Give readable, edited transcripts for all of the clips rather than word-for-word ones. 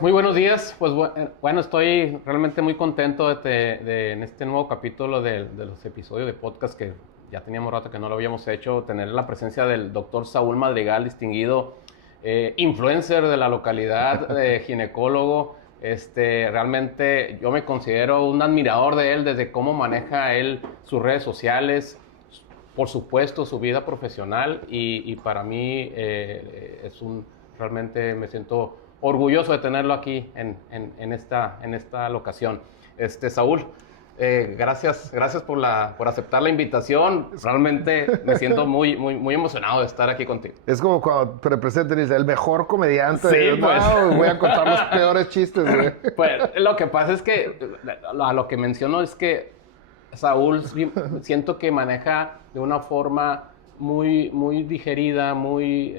Muy buenos días, pues bueno, estoy realmente muy contento en este nuevo capítulo de los episodios de podcast que ya teníamos rato que no lo habíamos hecho, tener la presencia del doctor Saúl Madrigal, distinguido influencer de la localidad, ginecólogo. Realmente yo me considero un admirador de él desde cómo maneja él sus redes sociales, por supuesto su vida profesional y para mí realmente me siento orgulloso de tenerlo aquí en esta locación. Saúl, gracias por aceptar la invitación. Realmente me siento muy emocionado de estar aquí contigo. Es como cuando te presenten y dice, el mejor comediante. Sí, No, pues. voy a contar los peores chistes, güey. Pues lo que pasa es que, a lo que menciono es que Saúl siento que maneja de una forma muy digerida, muy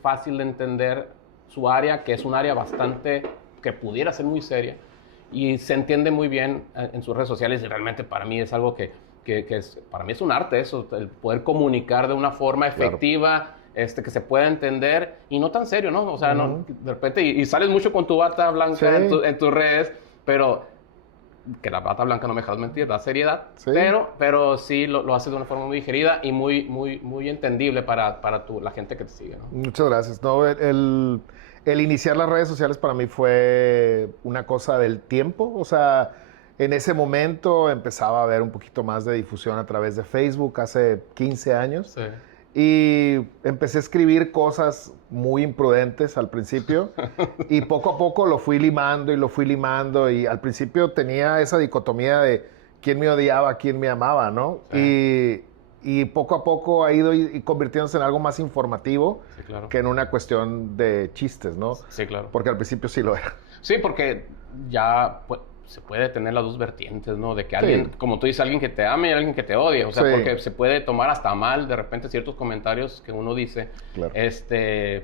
fácil de entender su área, que es un área que pudiera ser muy seria, y se entiende muy bien en sus redes sociales, y realmente para mí es algo para mí es un arte eso, el poder comunicar de una forma efectiva, claro. Que se pueda entender, y no tan serio, ¿no? O sea, no, de repente, y sales mucho con tu bata blanca Sí. en tus redes, pero que la bata blanca no me dejas mentir, da seriedad, sí. pero sí lo haces de una forma muy digerida y muy entendible para la gente que te sigue, ¿no? Muchas gracias. No, el iniciar las redes sociales para mí fue una cosa del tiempo. O sea, en ese momento empezaba a haber un poquito más de difusión a través de Facebook hace 15 años. Sí. Y empecé a escribir cosas muy imprudentes al principio y poco a poco lo fui limando y al principio tenía esa dicotomía de quién me odiaba, quién me amaba, ¿no? Sí. Y poco a poco ha ido convirtiéndose en algo más informativo, sí, claro, que en una cuestión de chistes, ¿no? Sí, claro. Porque al principio sí lo era. Sí, porque ya se puede tener las dos vertientes, ¿no? De que alguien, sí, como tú dices, alguien que te ame y alguien que te odie. O sea, sí, porque se puede tomar hasta mal de repente ciertos comentarios que uno dice. Claro.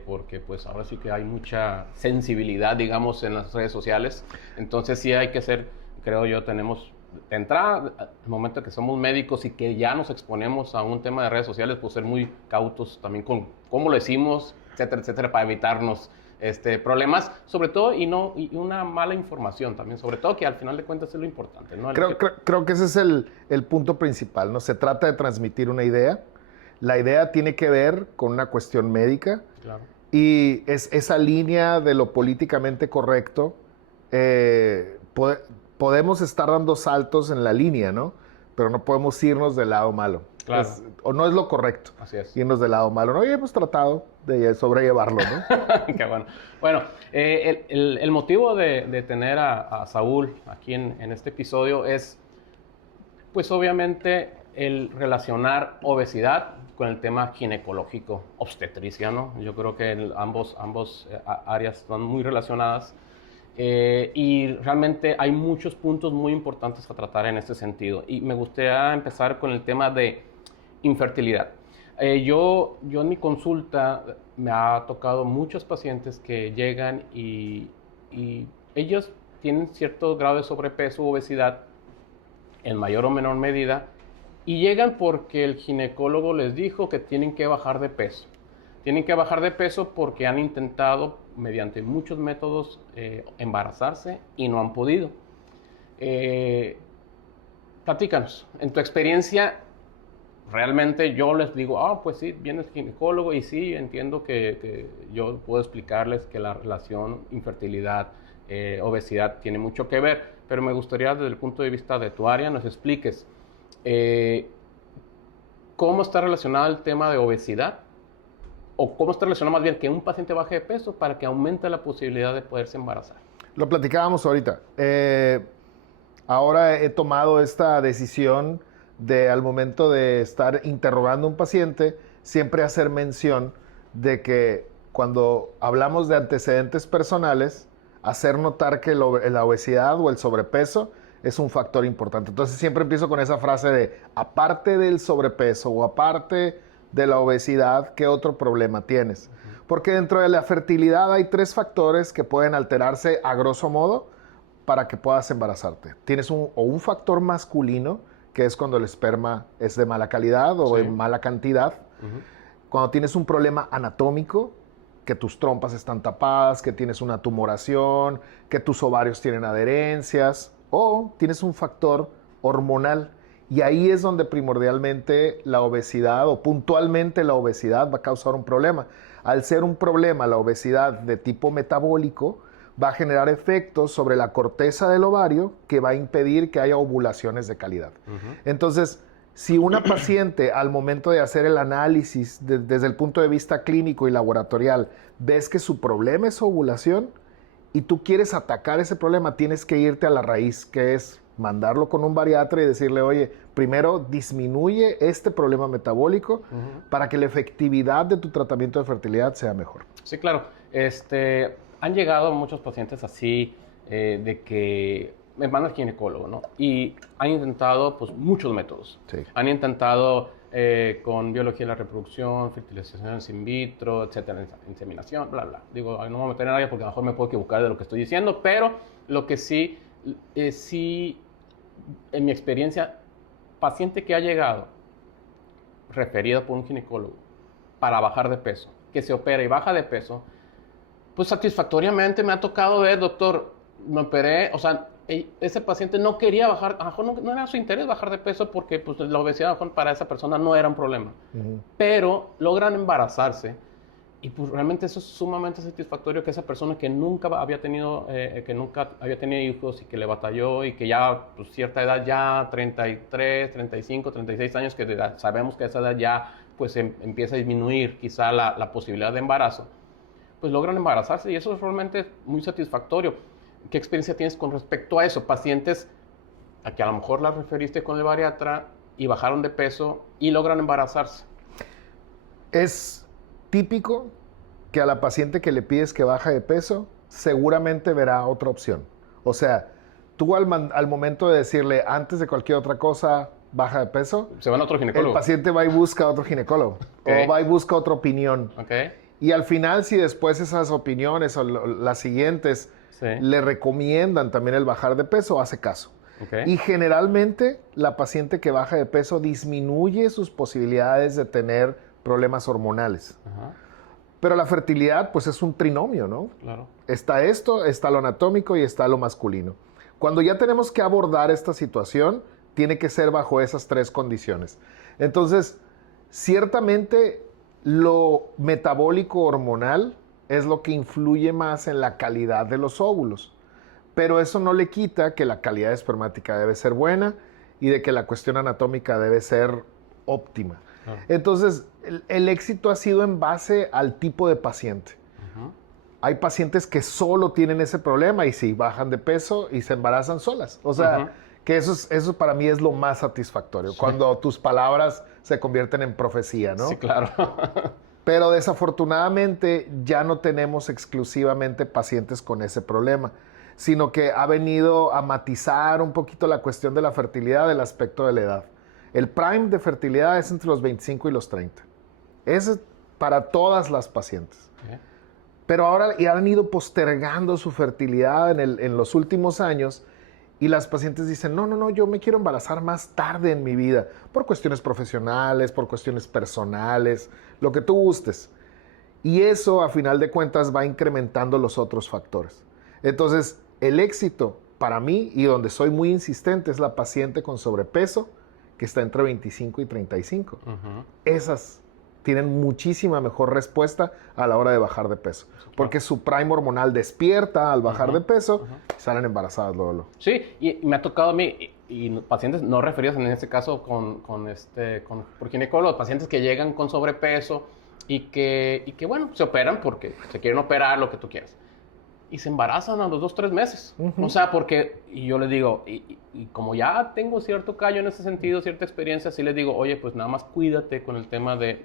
Porque pues ahora sí que hay mucha sensibilidad, digamos, en las redes sociales. Entonces sí hay que ser, creo yo, tenemos de entrada, al momento que somos médicos y que ya nos exponemos a un tema de redes sociales, pues ser muy cautos también con cómo lo decimos, etcétera, para evitarnos problemas, sobre todo, y una mala información también, sobre todo, que al final de cuentas es lo importante, ¿no? Creo que ese es el punto principal, ¿no? Se trata de transmitir una idea. La idea tiene que ver con una cuestión médica. Claro. Y es esa línea de lo políticamente correcto. Podemos estar dando saltos en la línea, ¿no? Pero no podemos irnos del lado malo. Claro. O no es lo correcto. Así es. Irnos del lado malo, ¿no? Y hemos tratado de sobrellevarlo, ¿no? Qué bueno. Bueno, el motivo de tener a Saúl aquí en este episodio es, pues obviamente, el relacionar obesidad con el tema ginecológico obstetriciano. Yo creo que ambos áreas están muy relacionadas. Y realmente hay muchos puntos muy importantes a tratar en este sentido. Y me gustaría empezar con el tema de infertilidad. Yo en mi consulta me ha tocado muchos pacientes que llegan y ellos tienen cierto grado de sobrepeso u obesidad en mayor o menor medida y llegan porque el ginecólogo les dijo que tienen que bajar de peso. Tienen que bajar de peso porque han intentado mediante muchos métodos embarazarse y no han podido. Platícanos, en tu experiencia, realmente yo les digo, pues sí, viene el ginecólogo y sí, entiendo que yo puedo explicarles que la relación infertilidad, obesidad tiene mucho que ver, pero me gustaría desde el punto de vista de tu área nos expliques cómo está relacionado el tema de obesidad o cómo está relacionado más bien que un paciente baje de peso para que aumente la posibilidad de poderse embarazar. Lo platicábamos ahorita. Ahora he tomado esta decisión de al momento de estar interrogando a un paciente, siempre hacer mención de que cuando hablamos de antecedentes personales, hacer notar que la obesidad o el sobrepeso es un factor importante. Entonces siempre empiezo con esa frase de, aparte del sobrepeso o aparte de la obesidad, ¿qué otro problema tienes? Porque dentro de la fertilidad hay 3 factores que pueden alterarse a grosso modo para que puedas embarazarte. Tienes un factor masculino, que es cuando el esperma es de mala calidad o de mala cantidad. Cuando tienes un problema anatómico, que tus trompas están tapadas, que tienes una tumoración, que tus ovarios tienen adherencias, o tienes un factor hormonal. Y ahí es donde primordialmente la obesidad, o puntualmente la obesidad, va a causar un problema. Al ser un problema, la obesidad de tipo metabólico va a generar efectos sobre la corteza del ovario que va a impedir que haya ovulaciones de calidad. Entonces, si una paciente al momento de hacer el análisis desde el punto de vista clínico y laboratorial ves que su problema es ovulación y tú quieres atacar ese problema, tienes que irte a la raíz, que es mandarlo con un bariatra y decirle, oye, primero disminuye este problema metabólico para que la efectividad de tu tratamiento de fertilidad sea mejor. Sí, claro. Han llegado muchos pacientes así de que me van al ginecólogo, ¿no? Y han intentado, pues, muchos métodos. Sí. Han intentado con biología de la reproducción, fertilización in vitro, etcétera, inseminación, bla, bla. Digo, no me voy a meter en área porque a lo mejor me puedo equivocar de lo que estoy diciendo, pero lo que sí, en mi experiencia, paciente que ha llegado referido por un ginecólogo para bajar de peso, que se opera y baja de peso, pues satisfactoriamente me ha tocado ver, doctor, me operé, o sea, ese paciente no quería bajar, a lo mejor no era su interés bajar de peso porque pues, la obesidad a lo mejor para esa persona no era un problema, pero logran embarazarse y pues realmente eso es sumamente satisfactorio, que esa persona que nunca había tenido hijos y que le batalló y que ya pues cierta edad ya 33, 35, 36 años que sabemos que a esa edad ya pues empieza a disminuir quizá la posibilidad de embarazo, pues logran embarazarse y eso es realmente muy satisfactorio. ¿Qué experiencia tienes con respecto a eso? Pacientes a que a lo mejor las referiste con el bariatra y bajaron de peso y logran embarazarse. Es típico que a la paciente que le pides que baje de peso, seguramente verá otra opción. O sea, tú al momento de decirle, antes de cualquier otra cosa, baja de peso, se van a otro ginecólogo. El paciente va y busca a otro ginecólogo. Okay. O va y busca otra opinión. Okay. Y al final, si después esas opiniones o las siguientes le recomiendan también el bajar de peso, hace caso. Okay. Y generalmente la paciente que baja de peso disminuye sus posibilidades de tener problemas hormonales. Pero la fertilidad, pues es un trinomio, ¿no? Claro. Está esto, está lo anatómico y está lo masculino. Cuando ya tenemos que abordar esta situación, tiene que ser bajo esas tres condiciones. Entonces, ciertamente lo metabólico hormonal es lo que influye más en la calidad de los óvulos. Pero eso no le quita que la calidad espermática debe ser buena y de que la cuestión anatómica debe ser óptima. Entonces, el éxito ha sido en base al tipo de paciente. Hay pacientes que solo tienen ese problema y sí, bajan de peso y se embarazan solas. O sea, que eso para mí es lo más satisfactorio, cuando tus palabras se convierten en profecía, ¿no? Sí, claro. Pero desafortunadamente ya no tenemos exclusivamente pacientes con ese problema, sino que ha venido a matizar un poquito la cuestión de la fertilidad del aspecto de la edad. El prime de fertilidad es entre los 25 y los 30. Es para todas las pacientes. Pero ahora ya han ido postergando su fertilidad en los últimos años y las pacientes dicen, no, yo me quiero embarazar más tarde en mi vida, por cuestiones profesionales, por cuestiones personales, lo que tú gustes. Y eso, a final de cuentas, va incrementando los otros factores. Entonces, el éxito para mí, y donde soy muy insistente, es la paciente con sobrepeso, que está entre 25 y 35. Esas tienen muchísima mejor respuesta a la hora de bajar de peso. Porque su prime hormonal despierta al bajar de peso y salen embarazadas luego. Sí, y me ha tocado a mí, y pacientes no referidos en este caso por ginecólogos, pacientes que llegan con sobrepeso y que bueno, se operan porque se quieren operar, lo que tú quieras. Y se embarazan a los 2-3 meses. O sea, porque, y yo les digo, y como ya tengo cierto callo en ese sentido, cierta experiencia, sí les digo, oye, pues nada más cuídate con el tema de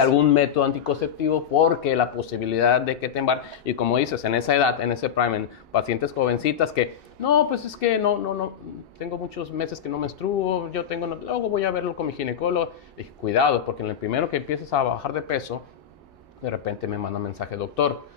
algún método anticonceptivo, porque la posibilidad de que te embaraces, y como dices, en esa edad, en ese prime, en pacientes jovencitas que, no, pues es que no, tengo muchos meses que no menstruo, luego voy a verlo con mi ginecólogo. Y cuidado, porque en el primero que empieces a bajar de peso, de repente me manda un mensaje, doctor,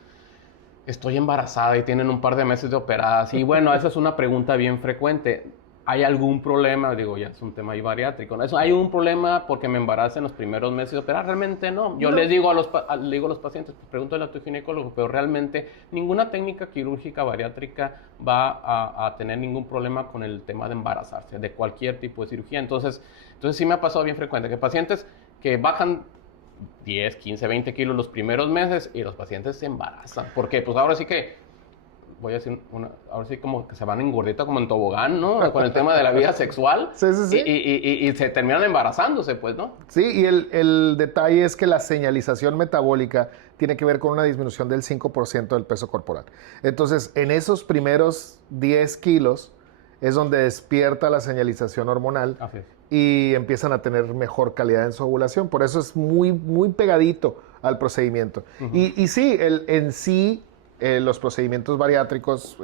estoy embarazada y tienen un par de meses de operadas. Y bueno, esa es una pregunta bien frecuente. ¿hay algún problema? Digo, ya es un tema ahí bariátrico, ¿no? Eso, ¿hay un problema porque me embarace en los primeros meses de operar? Realmente no. Yo les digo le digo a los pacientes, pues, pregúntale a tu ginecólogo, pero realmente ninguna técnica quirúrgica bariátrica va a tener ningún problema con el tema de embarazarse, de cualquier tipo de cirugía. Entonces sí me ha pasado bien frecuente que pacientes que bajan 10, 15, 20 kilos los primeros meses y los pacientes se embarazan. Porque pues ahora sí que voy a decir, ahora sí como que se van en gordita como en tobogán, ¿no? Con el tema de la vida sexual. Sí, sí, sí. Y se terminan embarazándose, pues, ¿no? Sí, y el detalle es que la señalización metabólica tiene que ver con una disminución del 5% del peso corporal. Entonces, en esos primeros 10 kilos es donde despierta la señalización hormonal. Así es. Y empiezan a tener mejor calidad en su ovulación. Por eso es muy, muy pegadito al procedimiento. Y sí, en sí, los procedimientos bariátricos,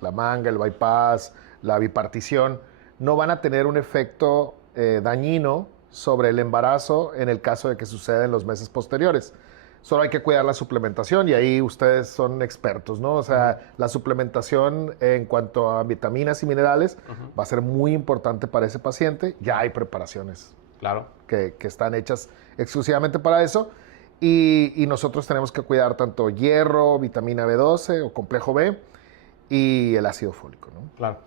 la manga, el bypass, la bipartición, no van a tener un efecto dañino sobre el embarazo en el caso de que suceda en los meses posteriores. Solo hay que cuidar la suplementación y ahí ustedes son expertos, ¿no? O sea, la suplementación en cuanto a vitaminas y minerales va a ser muy importante para ese paciente. Ya hay preparaciones, claro, que están hechas exclusivamente para eso. Y nosotros tenemos que cuidar tanto hierro, vitamina B12 o complejo B y el ácido fólico, ¿no? Claro.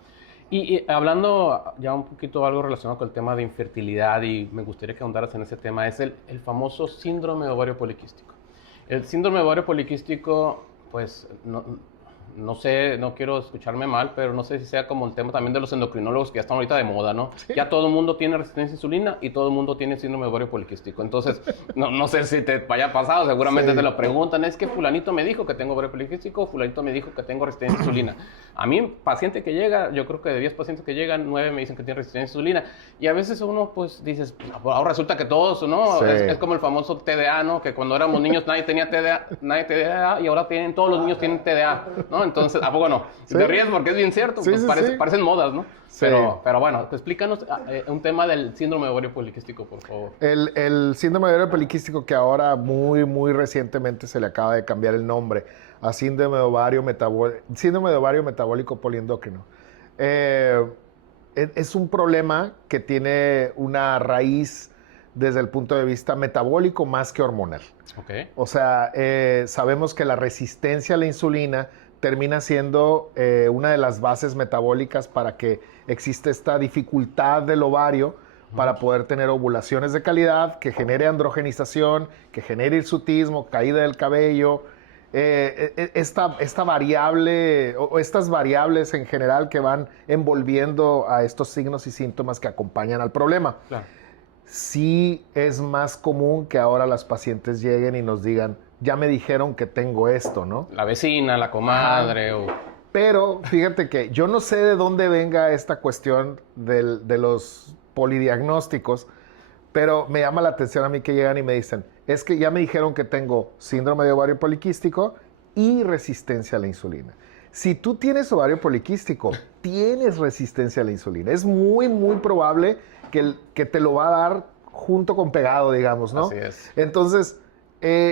Y hablando ya un poquito algo relacionado con el tema de infertilidad, y me gustaría que ahondaras en ese tema, es el famoso síndrome de ovario poliquístico. El síndrome de ovario poliquístico, pues, no sé, no quiero escucharme mal, pero no sé si sea como el tema también de los endocrinólogos que ya están ahorita de moda, ¿no? Sí. Ya todo el mundo tiene resistencia a insulina y todo el mundo tiene síndrome de ovario poliquístico. Entonces, no sé si te haya pasado, seguramente te lo preguntan, es que fulanito me dijo que tengo ovario poliquístico, fulanito me dijo que tengo resistencia a insulina. A mí, paciente que llega, yo creo que de 10 pacientes que llegan, 9 me dicen que tienen resistencia a insulina. Y a veces uno, pues, dices, ahora resulta que todos, ¿no? Sí. Es como el famoso TDA, ¿no? Que cuando éramos niños nadie tenía TDA y ahora todos los niños tienen TDA, ¿no? Entonces, ¿a poco no? Sí. Te ríes porque es bien cierto, sí, pues sí, parecen modas, ¿no? Sí. Pero bueno, pues explícanos un tema del síndrome de ovario poliquístico, por favor. El síndrome de ovario poliquístico, que ahora muy, muy recientemente se le acaba de cambiar el nombre a síndrome de ovario metabólico poliendocrino. Es un problema que tiene una raíz desde el punto de vista metabólico más que hormonal. Okay. O sea, sabemos que la resistencia a la insulina termina siendo una de las bases metabólicas para que existe esta dificultad del ovario para poder tener ovulaciones de calidad, que genere androgenización, que genere hirsutismo, caída del cabello, esta variable o estas variables en general que van envolviendo a estos signos y síntomas que acompañan al problema. Claro. Sí es más común que ahora las pacientes lleguen y nos digan, ya me dijeron que tengo esto, ¿no? La vecina, la comadre o... Pero fíjate que yo no sé de dónde venga esta cuestión de los polidiagnósticos, pero me llama la atención a mí que llegan y me dicen, es que ya me dijeron que tengo síndrome de ovario poliquístico y resistencia a la insulina. Si tú tienes ovario poliquístico, tienes resistencia a la insulina. Es muy, muy probable que te lo va a dar junto con pegado, digamos, ¿no? Así es. Entonces,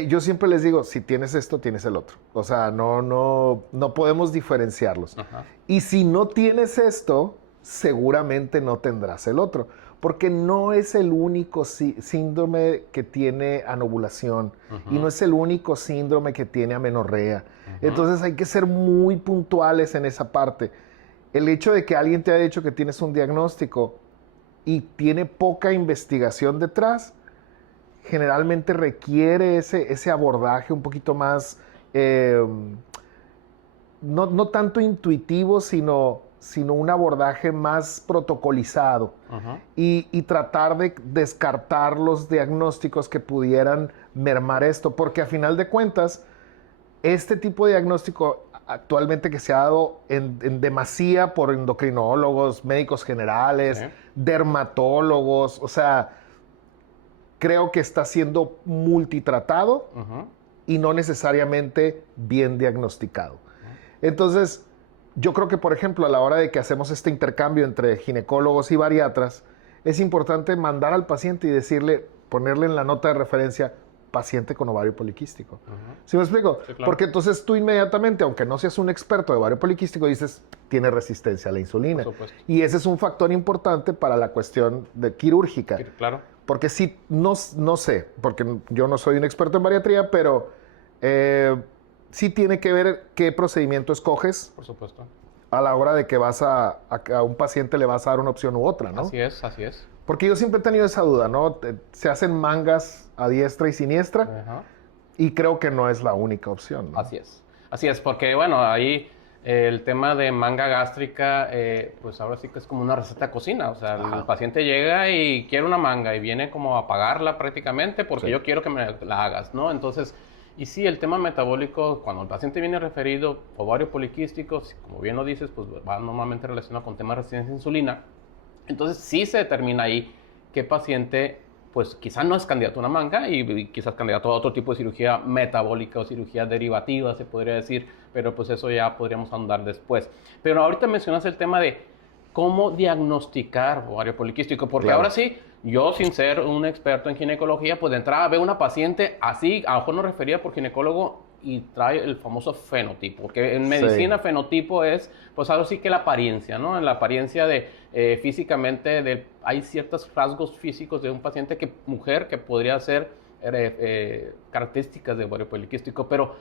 yo siempre les digo, si tienes esto, tienes el otro. O sea, no podemos diferenciarlos. Ajá. Y si no tienes esto, seguramente no tendrás el otro. Porque no es el único síndrome que tiene anovulación. Y no es el único síndrome que tiene amenorrea. Entonces hay que ser muy puntuales en esa parte. El hecho de que alguien te haya dicho que tienes un diagnóstico y tiene poca investigación detrás, generalmente requiere ese abordaje un poquito más, no tanto intuitivo, sino un abordaje más protocolizado. Y tratar de descartar los diagnósticos que pudieran mermar esto, porque a final de cuentas, este tipo de diagnóstico actualmente que se ha dado en demasía por endocrinólogos, médicos generales, sí, dermatólogos, o sea, creo que está siendo multitratado y no necesariamente bien diagnosticado. Entonces, yo creo que, por ejemplo, a la hora de que hacemos este intercambio entre ginecólogos y bariatras, es importante mandar al paciente y decirle, ponerle en la nota de referencia, paciente con ovario poliquístico. Ujú. ¿Sí me explico? Sí, claro. Porque entonces tú inmediatamente, aunque no seas un experto de ovario poliquístico, dices, tiene resistencia a la insulina. Por supuesto. Y ese es un factor importante para la cuestión de quirúrgica. Claro. Porque sí, no sé, porque yo no soy un experto en bariatría, pero sí tiene que ver qué procedimiento escoges Por supuesto. a la hora de que vas a un paciente le vas a dar una opción u otra, ¿no? Así es, así es. Porque yo siempre he tenido esa duda, ¿no? Se hacen mangas a diestra y siniestra Ajá. y creo que no es la única opción, ¿no? Así es. Así es, porque bueno, ahí el tema de manga gástrica, pues ahora sí que es como una receta de cocina. O sea, Ajá. el paciente llega y quiere una manga y viene como a pagarla prácticamente porque Sí. yo quiero que me la hagas, ¿no? Entonces, y sí, el tema metabólico, cuando el paciente viene referido ovario poliquístico, como bien lo dices, pues va normalmente relacionado con temas de resistencia a insulina. Entonces sí se determina ahí qué paciente, pues quizás no es candidato a una manga y quizás candidato a otro tipo de cirugía metabólica o cirugía derivativa, se podría decir, pero pues eso ya podríamos ahondar después. Pero ahorita mencionas el tema de cómo diagnosticar ovario poliquístico, porque Claro. ahora sí, yo sin ser un experto en ginecología, pues de entrada veo una paciente así, a lo mejor no referida por ginecólogo y trae el famoso fenotipo, porque en medicina fenotipo es, pues ahora sí que la apariencia, ¿no? En la apariencia de físicamente, hay ciertos rasgos físicos de un paciente mujer que podría ser características de ovario poliquístico, pero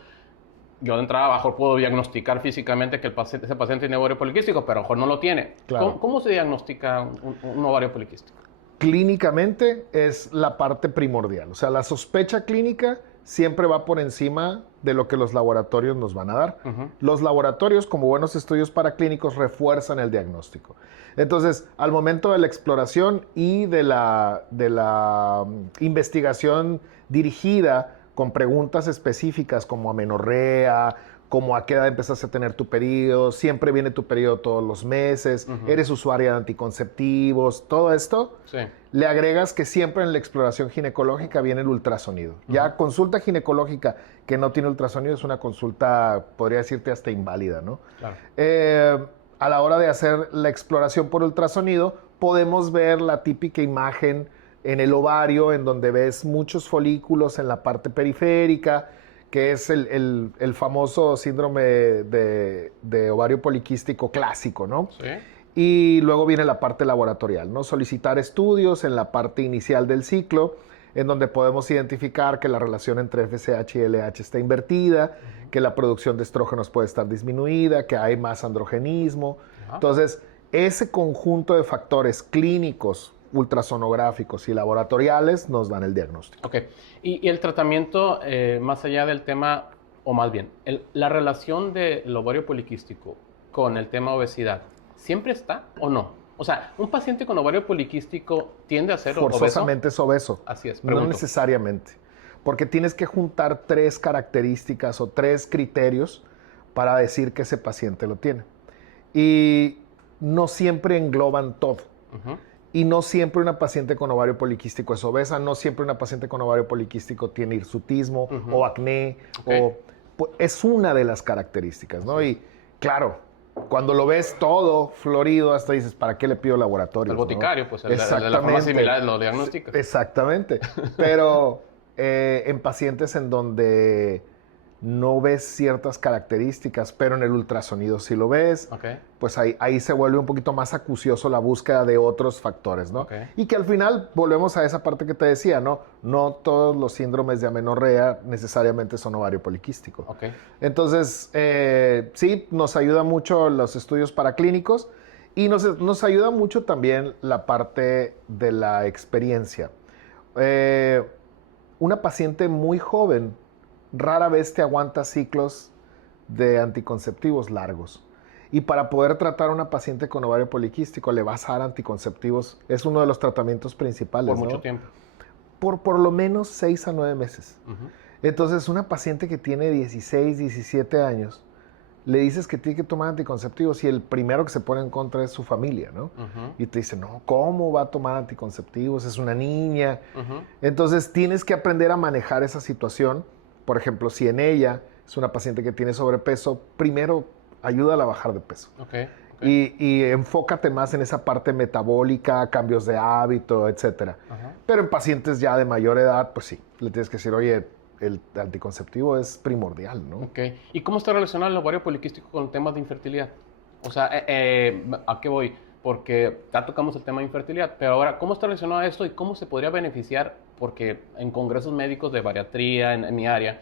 yo de entrada abajo puedo diagnosticar físicamente que ese paciente tiene ovario poliquístico, pero a lo mejor no lo tiene. Claro. ¿Cómo se diagnostica un ovario poliquístico? Clínicamente es la parte primordial. O sea, la sospecha clínica siempre va por encima de lo que los laboratorios nos van a dar. Uh-huh. Los laboratorios, como buenos estudios paraclínicos, refuerzan el diagnóstico. Entonces, al momento de la exploración y de la investigación dirigida con preguntas específicas como amenorrea, como a qué edad empezaste a tener tu periodo, siempre viene tu periodo todos los meses, eres usuaria de anticonceptivos, todo esto, Sí. le agregas que siempre en la exploración ginecológica viene el ultrasonido. Ya consulta ginecológica que no tiene ultrasonido es una consulta, podría decirte, hasta inválida, ¿no? Claro. A la hora de hacer la exploración por ultrasonido, podemos ver la típica imagen en el ovario, en donde ves muchos folículos en la parte periférica, que es el famoso síndrome de ovario poliquístico clásico, ¿no? Sí. Y luego viene la parte laboratorial, ¿no? Solicitar estudios en la parte inicial del ciclo, en donde podemos identificar que la relación entre FSH y LH está invertida, que la producción de estrógenos puede estar disminuida, que hay más androgenismo. Entonces, ese conjunto de factores clínicos, ultrasonográficos y laboratoriales nos dan el diagnóstico. Ok. Y el tratamiento, más allá del tema, o más bien, la relación del ovario poliquístico con el tema obesidad, ¿siempre está o no? O sea, ¿un paciente con ovario poliquístico tiende a ser Forzosamente es obeso. Así es, no pregunto. necesariamente. Porque tienes que juntar 3 características o 3 criterios para decir que ese paciente lo tiene. Y no siempre engloban todo. Uh-huh. Y no siempre una paciente con ovario poliquístico es obesa, no siempre una paciente con ovario poliquístico tiene hirsutismo o acné. Es una de las características, ¿no? Sí. Y claro, cuando lo ves todo florido, hasta dices, ¿para qué le pido laboratorio? El boticario, ¿no? Pues el de la forma Exactamente. similar lo diagnostica. Exactamente. Pero en pacientes en donde no ves ciertas características, pero en el ultrasonido sí lo ves, pues ahí se vuelve un poquito más acucioso la búsqueda de otros factores, ¿no? Y que al final volvemos a esa parte que te decía, ¿no? No todos los síndromes de amenorrea necesariamente son ovario poliquístico. Entonces, sí, nos ayuda mucho los estudios paraclínicos y nos ayuda mucho también la parte de la experiencia. Una paciente muy joven rara vez te aguanta ciclos de anticonceptivos largos. Y para poder tratar a una paciente con ovario poliquístico le vas a dar anticonceptivos. Es uno de los tratamientos principales. Por mucho tiempo. Por lo menos 6 a 9 meses. Entonces, una paciente que tiene 16, 17 años, le dices que tiene que tomar anticonceptivos y el primero que se pone en contra es su familia, ¿no? Y te dice, no, ¿cómo va a tomar anticonceptivos? Es una niña. Entonces, tienes que aprender a manejar esa situación. Por ejemplo, si en ella es una paciente que tiene sobrepeso, primero ayúdala a bajar de peso. Y enfócate más en esa parte metabólica, cambios de hábito, etcétera. Pero en pacientes ya de mayor edad, pues sí, le tienes que decir, oye, el anticonceptivo es primordial, ¿no? Ok. ¿Y cómo está relacionado el ovario poliquístico con temas de infertilidad? O sea, ¿a qué voy? Porque ya tocamos el tema de infertilidad, pero ahora, ¿cómo está relacionado a esto y cómo se podría beneficiar? Porque en congresos médicos de bariatría, en mi área,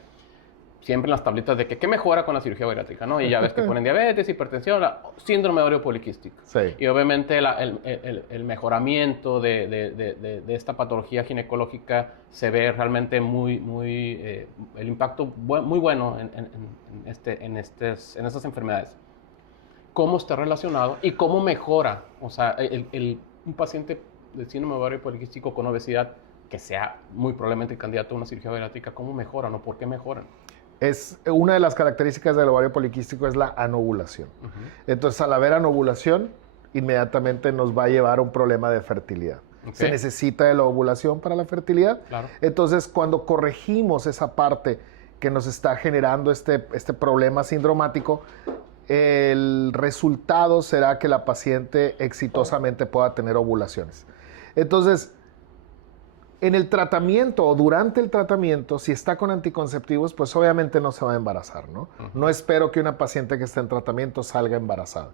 siempre en las tablitas de que qué mejora con la cirugía bariátrica, ¿no? Y ya ves que ponen diabetes, hipertensión, síndrome de ovario poliquístico. Sí. Y obviamente el mejoramiento de esta patología ginecológica se ve realmente el impacto muy bueno en estas enfermedades. ¿Cómo está relacionado y cómo mejora? O sea, un paciente de síndrome de ovario poliquístico con obesidad que sea muy probablemente candidato a una cirugía bariátrica, ¿cómo mejoran o por qué mejoran? Es una de las características del ovario poliquístico es la anovulación. Entonces, al haber anovulación, inmediatamente nos va a llevar a un problema de fertilidad. Se necesita de la ovulación para la fertilidad. Claro. Entonces, cuando corregimos esa parte que nos está generando este problema sindromático, el resultado será que la paciente exitosamente pueda tener ovulaciones. Entonces, en el tratamiento o durante el tratamiento, si está con anticonceptivos, pues obviamente no se va a embarazar, ¿no? No espero que una paciente que esté en tratamiento salga embarazada.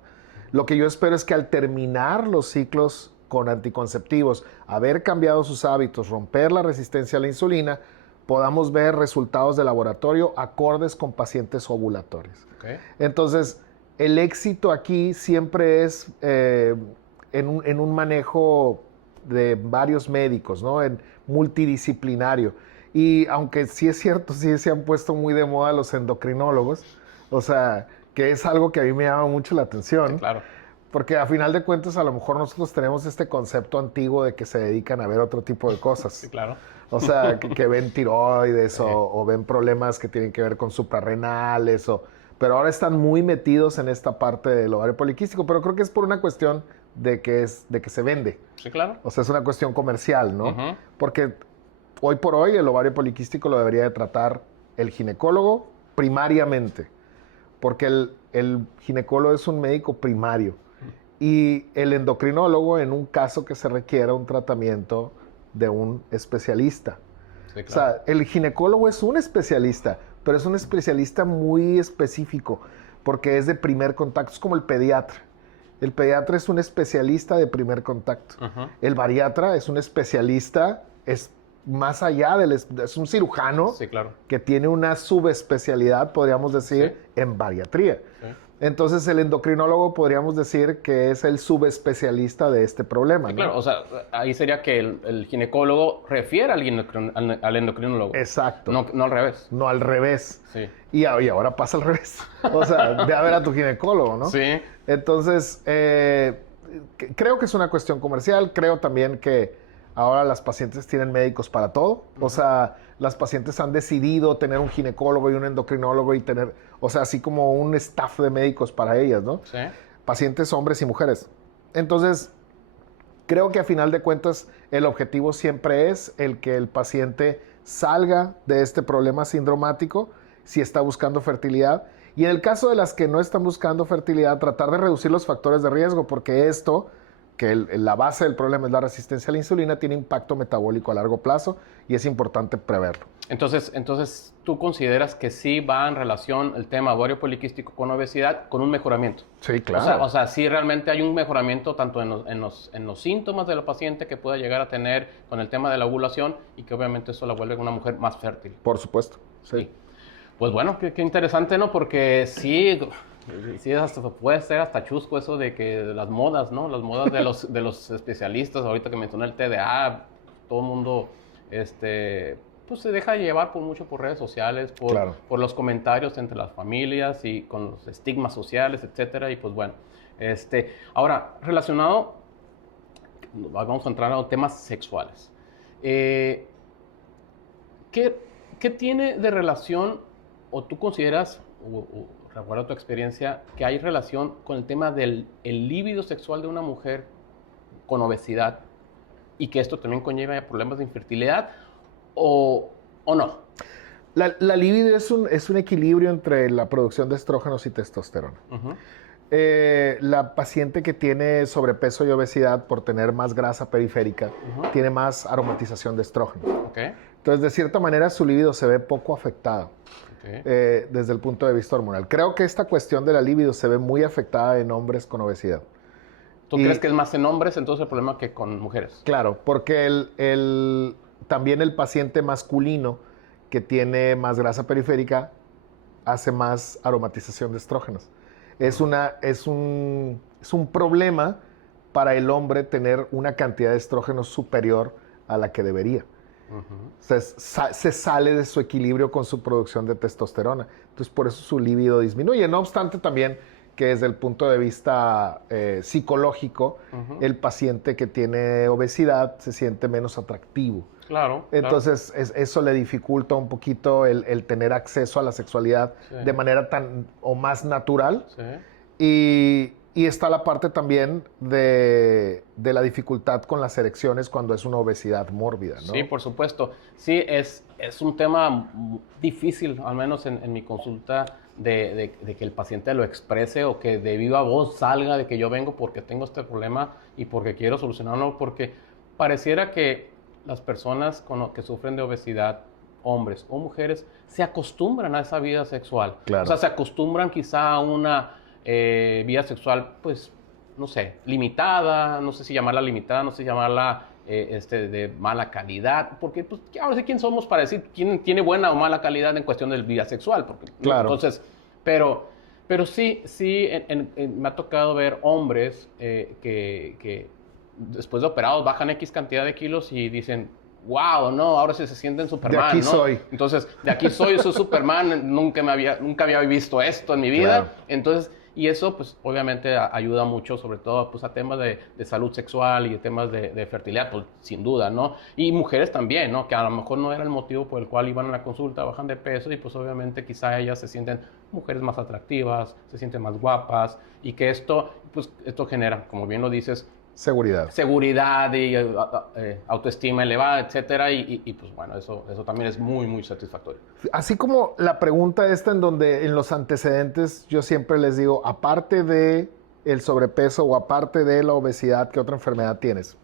Lo que yo espero es que al terminar los ciclos con anticonceptivos, haber cambiado sus hábitos, romper la resistencia a la insulina, podamos ver resultados de laboratorio acordes con pacientes ovulatorios. Entonces, el éxito aquí siempre es en un manejo de varios médicos, ¿no? En multidisciplinario. Y aunque sí es cierto, sí se han puesto muy de moda los endocrinólogos, o sea, que es algo que a mí me llama mucho la atención. Sí, claro. Porque a final de cuentas, a lo mejor nosotros tenemos este concepto antiguo de que se dedican a ver otro tipo de cosas. Sí, claro. O sea, que ven tiroides o ven problemas que tienen que ver con suprarrenales, pero ahora están muy metidos en esta parte del ovario poliquístico, pero creo que es por una cuestión de que se vende. Sí, claro. O sea, es una cuestión comercial, ¿no? Porque hoy por hoy el ovario poliquístico lo debería de tratar el ginecólogo primariamente, porque el ginecólogo es un médico primario y el endocrinólogo en un caso que se requiera un tratamiento de un especialista. Sí, claro. O sea, el ginecólogo es un especialista, pero es un especialista muy específico porque es de primer contacto, es como el pediatra. El pediatra es un especialista de primer contacto. El bariatra es un especialista, es más allá es un cirujano, sí, claro, que tiene una subespecialidad, podríamos decir, en bariatría. Sí. Entonces, el endocrinólogo podríamos decir que es el subespecialista de este problema. Sí, ¿no? claro, o sea, ahí sería que el ginecólogo refiere al endocrinólogo. Exacto. No al revés. No al revés. Sí. Y ahora pasa al revés. O sea, ve a ver a tu ginecólogo, ¿no? Sí. Entonces, creo que es una cuestión comercial. Creo también que ahora las pacientes tienen médicos para todo. O sea, las pacientes han decidido tener un ginecólogo y un endocrinólogo y tener, o sea, así como un staff de médicos para ellas, ¿no? Sí. Pacientes hombres y mujeres. Entonces, creo que a final de cuentas el objetivo siempre es el que el paciente salga de este problema sindromático si está buscando fertilidad. Y en el caso de las que no están buscando fertilidad, tratar de reducir los factores de riesgo, porque esto, que la base del problema es la resistencia a la insulina, tiene impacto metabólico a largo plazo y es importante preverlo. Entonces, ¿tú consideras que sí va en relación el tema ovario poliquístico con obesidad con un mejoramiento? Sí, claro. O sea, sí realmente hay un mejoramiento tanto en los síntomas de la paciente que pueda llegar a tener con el tema de la ovulación y que obviamente eso la vuelve una mujer más fértil. Por supuesto, sí. Pues bueno, qué interesante, ¿no? Porque sí, puede ser hasta chusco eso de que las modas, ¿no? Las modas de los especialistas, ahorita que mencioné el TDA, todo el mundo, pues se deja llevar por redes sociales, por los comentarios entre las familias y con los estigmas sociales, etcétera, y pues bueno. Ahora, relacionado, vamos a entrar a temas sexuales. ¿Qué tiene de relación, o tú consideras, recuerda tu experiencia, que hay relación con el tema del líbido sexual de una mujer con obesidad y que esto también conlleva problemas de infertilidad o no? La libido es un equilibrio entre la producción de estrógenos y testosterona. La paciente que tiene sobrepeso y obesidad por tener más grasa periférica tiene más aromatización de estrógeno. Okay. Entonces, de cierta manera, su libido se ve poco afectado desde el punto de vista hormonal. Creo que esta cuestión de la libido se ve muy afectada en hombres con obesidad. ¿Tú crees que es más en hombres entonces el problema que con mujeres? Claro, porque también el paciente masculino que tiene más grasa periférica hace más aromatización de estrógenos. Es un problema para el hombre tener una cantidad de estrógenos superior a la que debería. Se sale de su equilibrio con su producción de testosterona. Entonces, por eso su libido disminuye. No obstante, también que desde el punto de vista psicológico, el paciente que tiene obesidad se siente menos atractivo. Claro. Entonces, eso le dificulta un poquito el tener acceso a la sexualidad de manera más natural. Sí. Y está la parte también de la dificultad con las erecciones cuando es una obesidad mórbida, ¿no? Sí, por supuesto. Sí, es un tema difícil, al menos en mi consulta, de que el paciente lo exprese o que de viva voz salga de que yo vengo porque tengo este problema y porque quiero solucionarlo, porque pareciera que las personas que sufren de obesidad, hombres o mujeres, se acostumbran a esa vida sexual. Claro. O sea, se acostumbran quizá a una vida sexual, pues, no sé, limitada, no sé si llamarla limitada, no sé si llamarla de mala calidad, porque pues ahora sé quién somos para decir quién tiene buena o mala calidad en cuestión de vida sexual, porque claro. Entonces, pero sí, me ha tocado ver hombres que después de operados bajan X cantidad de kilos y dicen, wow, no, ahora sí se sienten Superman, de aquí ¿no? soy. Entonces, de aquí soy Superman, nunca había visto esto en mi vida. Claro. Entonces, y eso, pues, obviamente ayuda mucho, sobre todo, pues, a temas de salud sexual y temas de fertilidad, pues, sin duda, ¿no? Y mujeres también, ¿no? Que a lo mejor no era el motivo por el cual iban a la consulta, bajan de peso y, pues, obviamente, quizá ellas se sienten mujeres más atractivas, se sienten más guapas y que esto genera, como bien lo dices, seguridad y autoestima elevada, etcétera, y pues bueno, eso también es muy, muy satisfactorio. Así como la pregunta esta en donde en los antecedentes yo siempre les digo, aparte de el sobrepeso o aparte de la obesidad, ¿qué otra enfermedad tienes?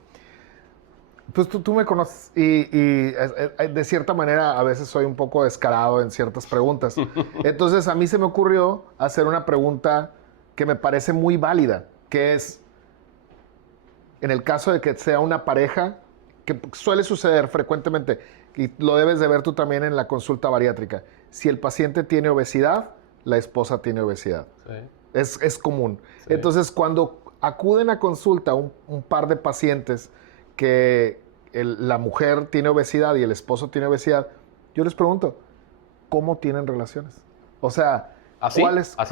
Pues tú me conoces y de cierta manera a veces soy un poco descarado en ciertas preguntas. Entonces a mí se me ocurrió hacer una pregunta que me parece muy válida, que es, en el caso de que sea una pareja, que suele suceder frecuentemente, y lo debes de ver tú también en la consulta bariátrica, si el paciente tiene obesidad, la esposa tiene obesidad. Sí. Es común. Sí. Entonces, cuando acuden a consulta un par de pacientes que la mujer tiene obesidad y el esposo tiene obesidad, yo les pregunto, ¿cómo tienen relaciones? O sea, ¿Así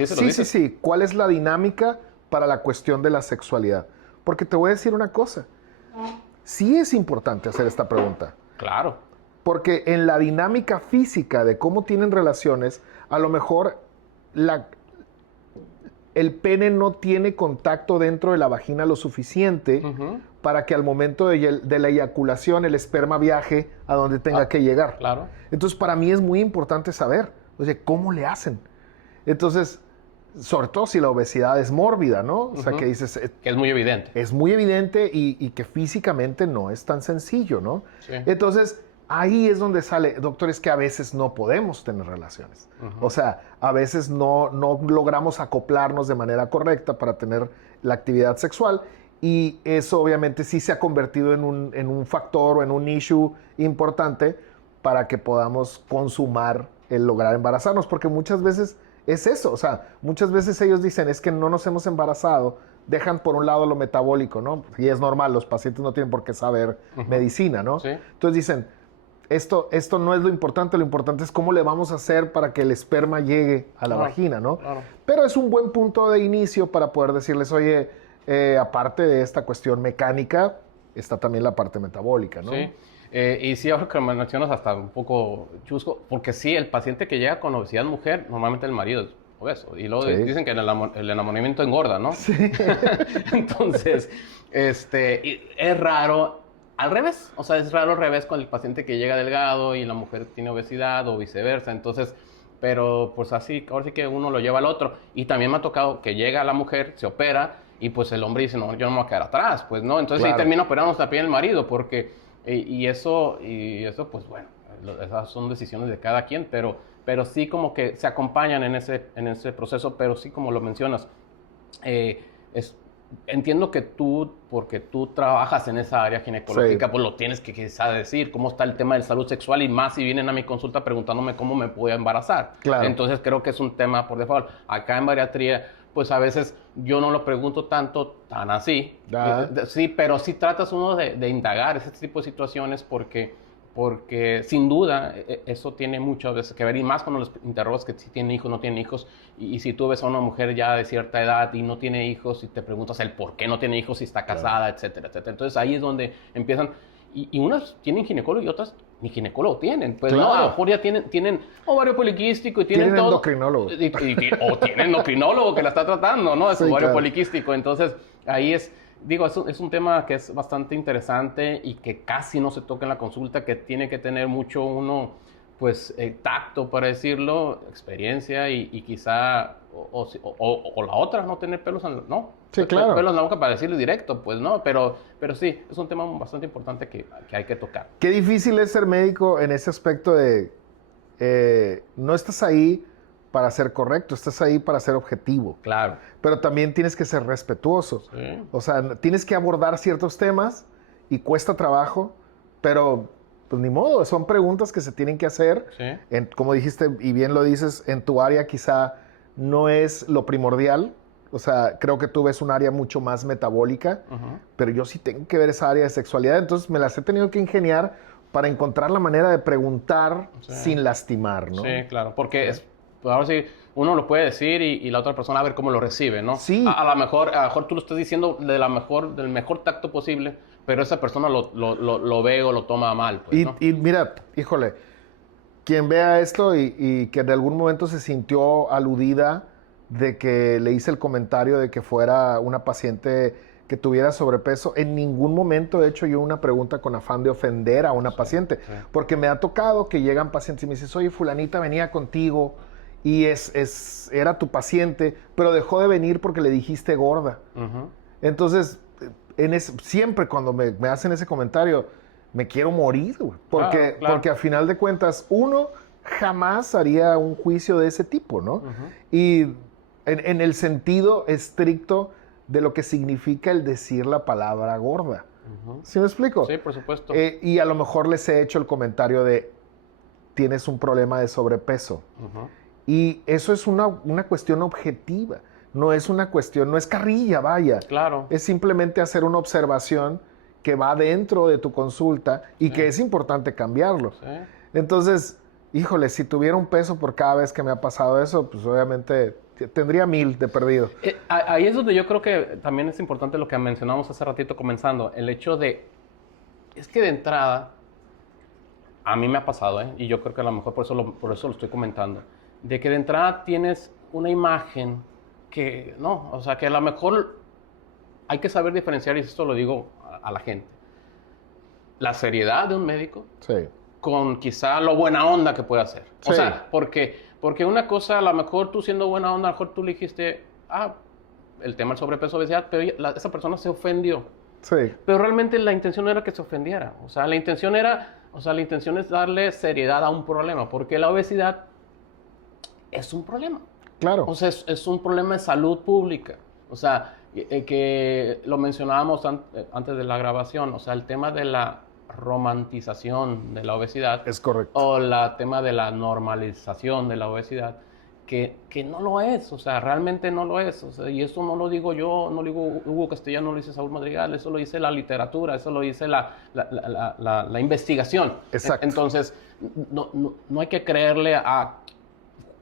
se lo dices? Sí. ¿Cuál es la dinámica para la cuestión de la sexualidad? Porque te voy a decir una cosa. Sí es importante hacer esta pregunta. Claro. Porque en la dinámica física de cómo tienen relaciones, a lo mejor el pene no tiene contacto dentro de la vagina lo suficiente para que al momento de la eyaculación el esperma viaje a donde tenga que llegar. Claro. Entonces, para mí es muy importante saber, ¿cómo le hacen? Entonces, sobre todo si la obesidad es mórbida, ¿no? O sea, que dices... que es muy evidente. Es muy evidente y que físicamente no es tan sencillo, ¿no? Sí. Entonces, ahí es donde sale, doctor, es que a veces no podemos tener relaciones. O sea, a veces no logramos acoplarnos de manera correcta para tener la actividad sexual y eso obviamente sí se ha convertido en un factor o en un issue importante para que podamos consumar el lograr embarazarnos, porque muchas veces... es eso, o sea, muchas veces ellos dicen, es que no nos hemos embarazado, dejan por un lado lo metabólico, ¿no? Y es normal, los pacientes no tienen por qué saber medicina, ¿no? Sí. Entonces dicen, esto no es lo importante es cómo le vamos a hacer para que el esperma llegue a la vagina, ¿no? Claro. Pero es un buen punto de inicio para poder decirles, oye, aparte de esta cuestión mecánica, está también la parte metabólica, ¿no? Sí. Y sí, ahora que me mencionas hasta un poco chusco, porque sí, el paciente que llega con obesidad mujer, normalmente el marido es obeso. Y luego dicen que el enamoramiento engorda, ¿no? Sí. Entonces, es raro al revés. O sea, es raro al revés con el paciente que llega delgado y la mujer tiene obesidad o viceversa. Entonces, pero pues así, ahora sí que uno lo lleva al otro. Y también me ha tocado que llega la mujer, se opera, y pues el hombre dice, no, yo no me voy a quedar atrás, pues no. Entonces ahí termina operando también el marido, porque, y eso, pues bueno, esas son decisiones de cada quien, pero sí como que se acompañan en ese proceso, pero sí como lo mencionas, entiendo que tú, porque tú trabajas en esa área ginecológica, pues lo tienes que quizá decir, cómo está el tema de salud sexual, y más si vienen a mi consulta preguntándome cómo me puedo embarazar. Claro. Entonces creo que es un tema por default. Acá en bariatría, pues a veces yo no lo pregunto tan así. Sí, pero sí tratas uno de indagar ese tipo de situaciones porque sin duda eso tiene muchas veces que ver, y más cuando los interrogas que si tienen hijos, no tienen hijos, y si tú ves a una mujer ya de cierta edad y no tiene hijos y te preguntas el por qué no tiene hijos, si está casada, etcétera, etcétera. Entonces ahí es donde empiezan, y unas tienen ginecólogo y otras ni ginecólogo tienen. Pues no, a lo mejor ya tienen ovario poliquístico y tienen todo. Endocrinólogo. O tienen endocrinólogo que la está tratando, ¿no? Es ovario poliquístico. Entonces ahí digo, es un tema que es bastante interesante y que casi no se toca en la consulta, que tiene que tener mucho uno, pues, tacto, para decirlo, experiencia y quizá, o la otra, no tener pelos en no. Sí, claro. Pelos en la boca para decirlo directo, pues, ¿no? Pero sí, es un tema bastante importante que hay que tocar. Qué difícil es ser médico en ese aspecto de, no estás ahí para ser correcto, estás ahí para ser objetivo. Claro. Pero también tienes que ser respetuoso. Sí. O sea, tienes que abordar ciertos temas y cuesta trabajo, pero pues ni modo, son preguntas que se tienen que hacer. Sí. Como dijiste y bien lo dices, en tu área quizá no es lo primordial. O sea, creo que tú ves un área mucho más metabólica, pero yo sí tengo que ver esa área de sexualidad, entonces me las he tenido que ingeniar para encontrar la manera de preguntar sin lastimar, ¿no? Sí, claro, porque pues ahora sí, uno lo puede decir y la otra persona a ver cómo lo recibe, ¿no? Sí. A lo mejor tú lo estás diciendo del mejor tacto posible, pero esa persona lo ve o lo toma mal. Pues, ¿no? Y mira, híjole, quien vea esto y que en algún momento se sintió aludida de que le hice el comentario de que fuera una paciente que tuviera sobrepeso, en ningún momento he hecho yo una pregunta con afán de ofender a una paciente, porque me ha tocado que llegan pacientes y me dicen, oye, fulanita venía contigo y era tu paciente, pero dejó de venir porque le dijiste gorda. Entonces, siempre cuando me hacen ese comentario, me quiero morir, güey, porque a final de cuentas, uno jamás haría un juicio de ese tipo, ¿no? Y en el sentido estricto de lo que significa el decir la palabra gorda. ¿Sí me explico? Sí, por supuesto. Y a lo mejor les he hecho el comentario de tienes un problema de sobrepeso. Y eso es una cuestión objetiva. No es una cuestión, no es carrilla, vaya. Claro. Es simplemente hacer una observación que va dentro de tu consulta y que es importante cambiarlo. Sí. Entonces, híjole, si tuviera un peso por cada vez que me ha pasado eso, pues obviamente tendría 1000 de perdido. Ahí es donde yo creo que también es importante lo que mencionamos hace ratito comenzando, el hecho de, es que de entrada, a mí me ha pasado, y yo creo que a lo mejor por eso lo estoy comentando, de que de entrada tienes una imagen que, no, o sea, que a lo mejor hay que saber diferenciar, y esto lo digo a la gente, la seriedad de un médico con quizá lo buena onda que puede hacer. O sea, porque una cosa, a lo mejor tú siendo buena onda, a lo mejor tú le dijiste, el tema del sobrepeso, obesidad, pero esa persona se ofendió. Sí. Pero realmente la intención no era que se ofendiera. O sea, la intención es darle seriedad a un problema, porque la obesidad es un problema. Claro. O sea, es un problema de salud pública. O sea, que lo mencionábamos antes de la grabación, o sea, el tema de la romantización de la obesidad. Es correcto. O el tema de la normalización de la obesidad, que no lo es, o sea, realmente no lo es. O sea, y eso no lo digo yo, no lo digo Hugo Castellano, no lo dice Saúl Madrigal, eso lo dice la literatura, eso lo dice la investigación. Exacto. Entonces, no hay que creerle a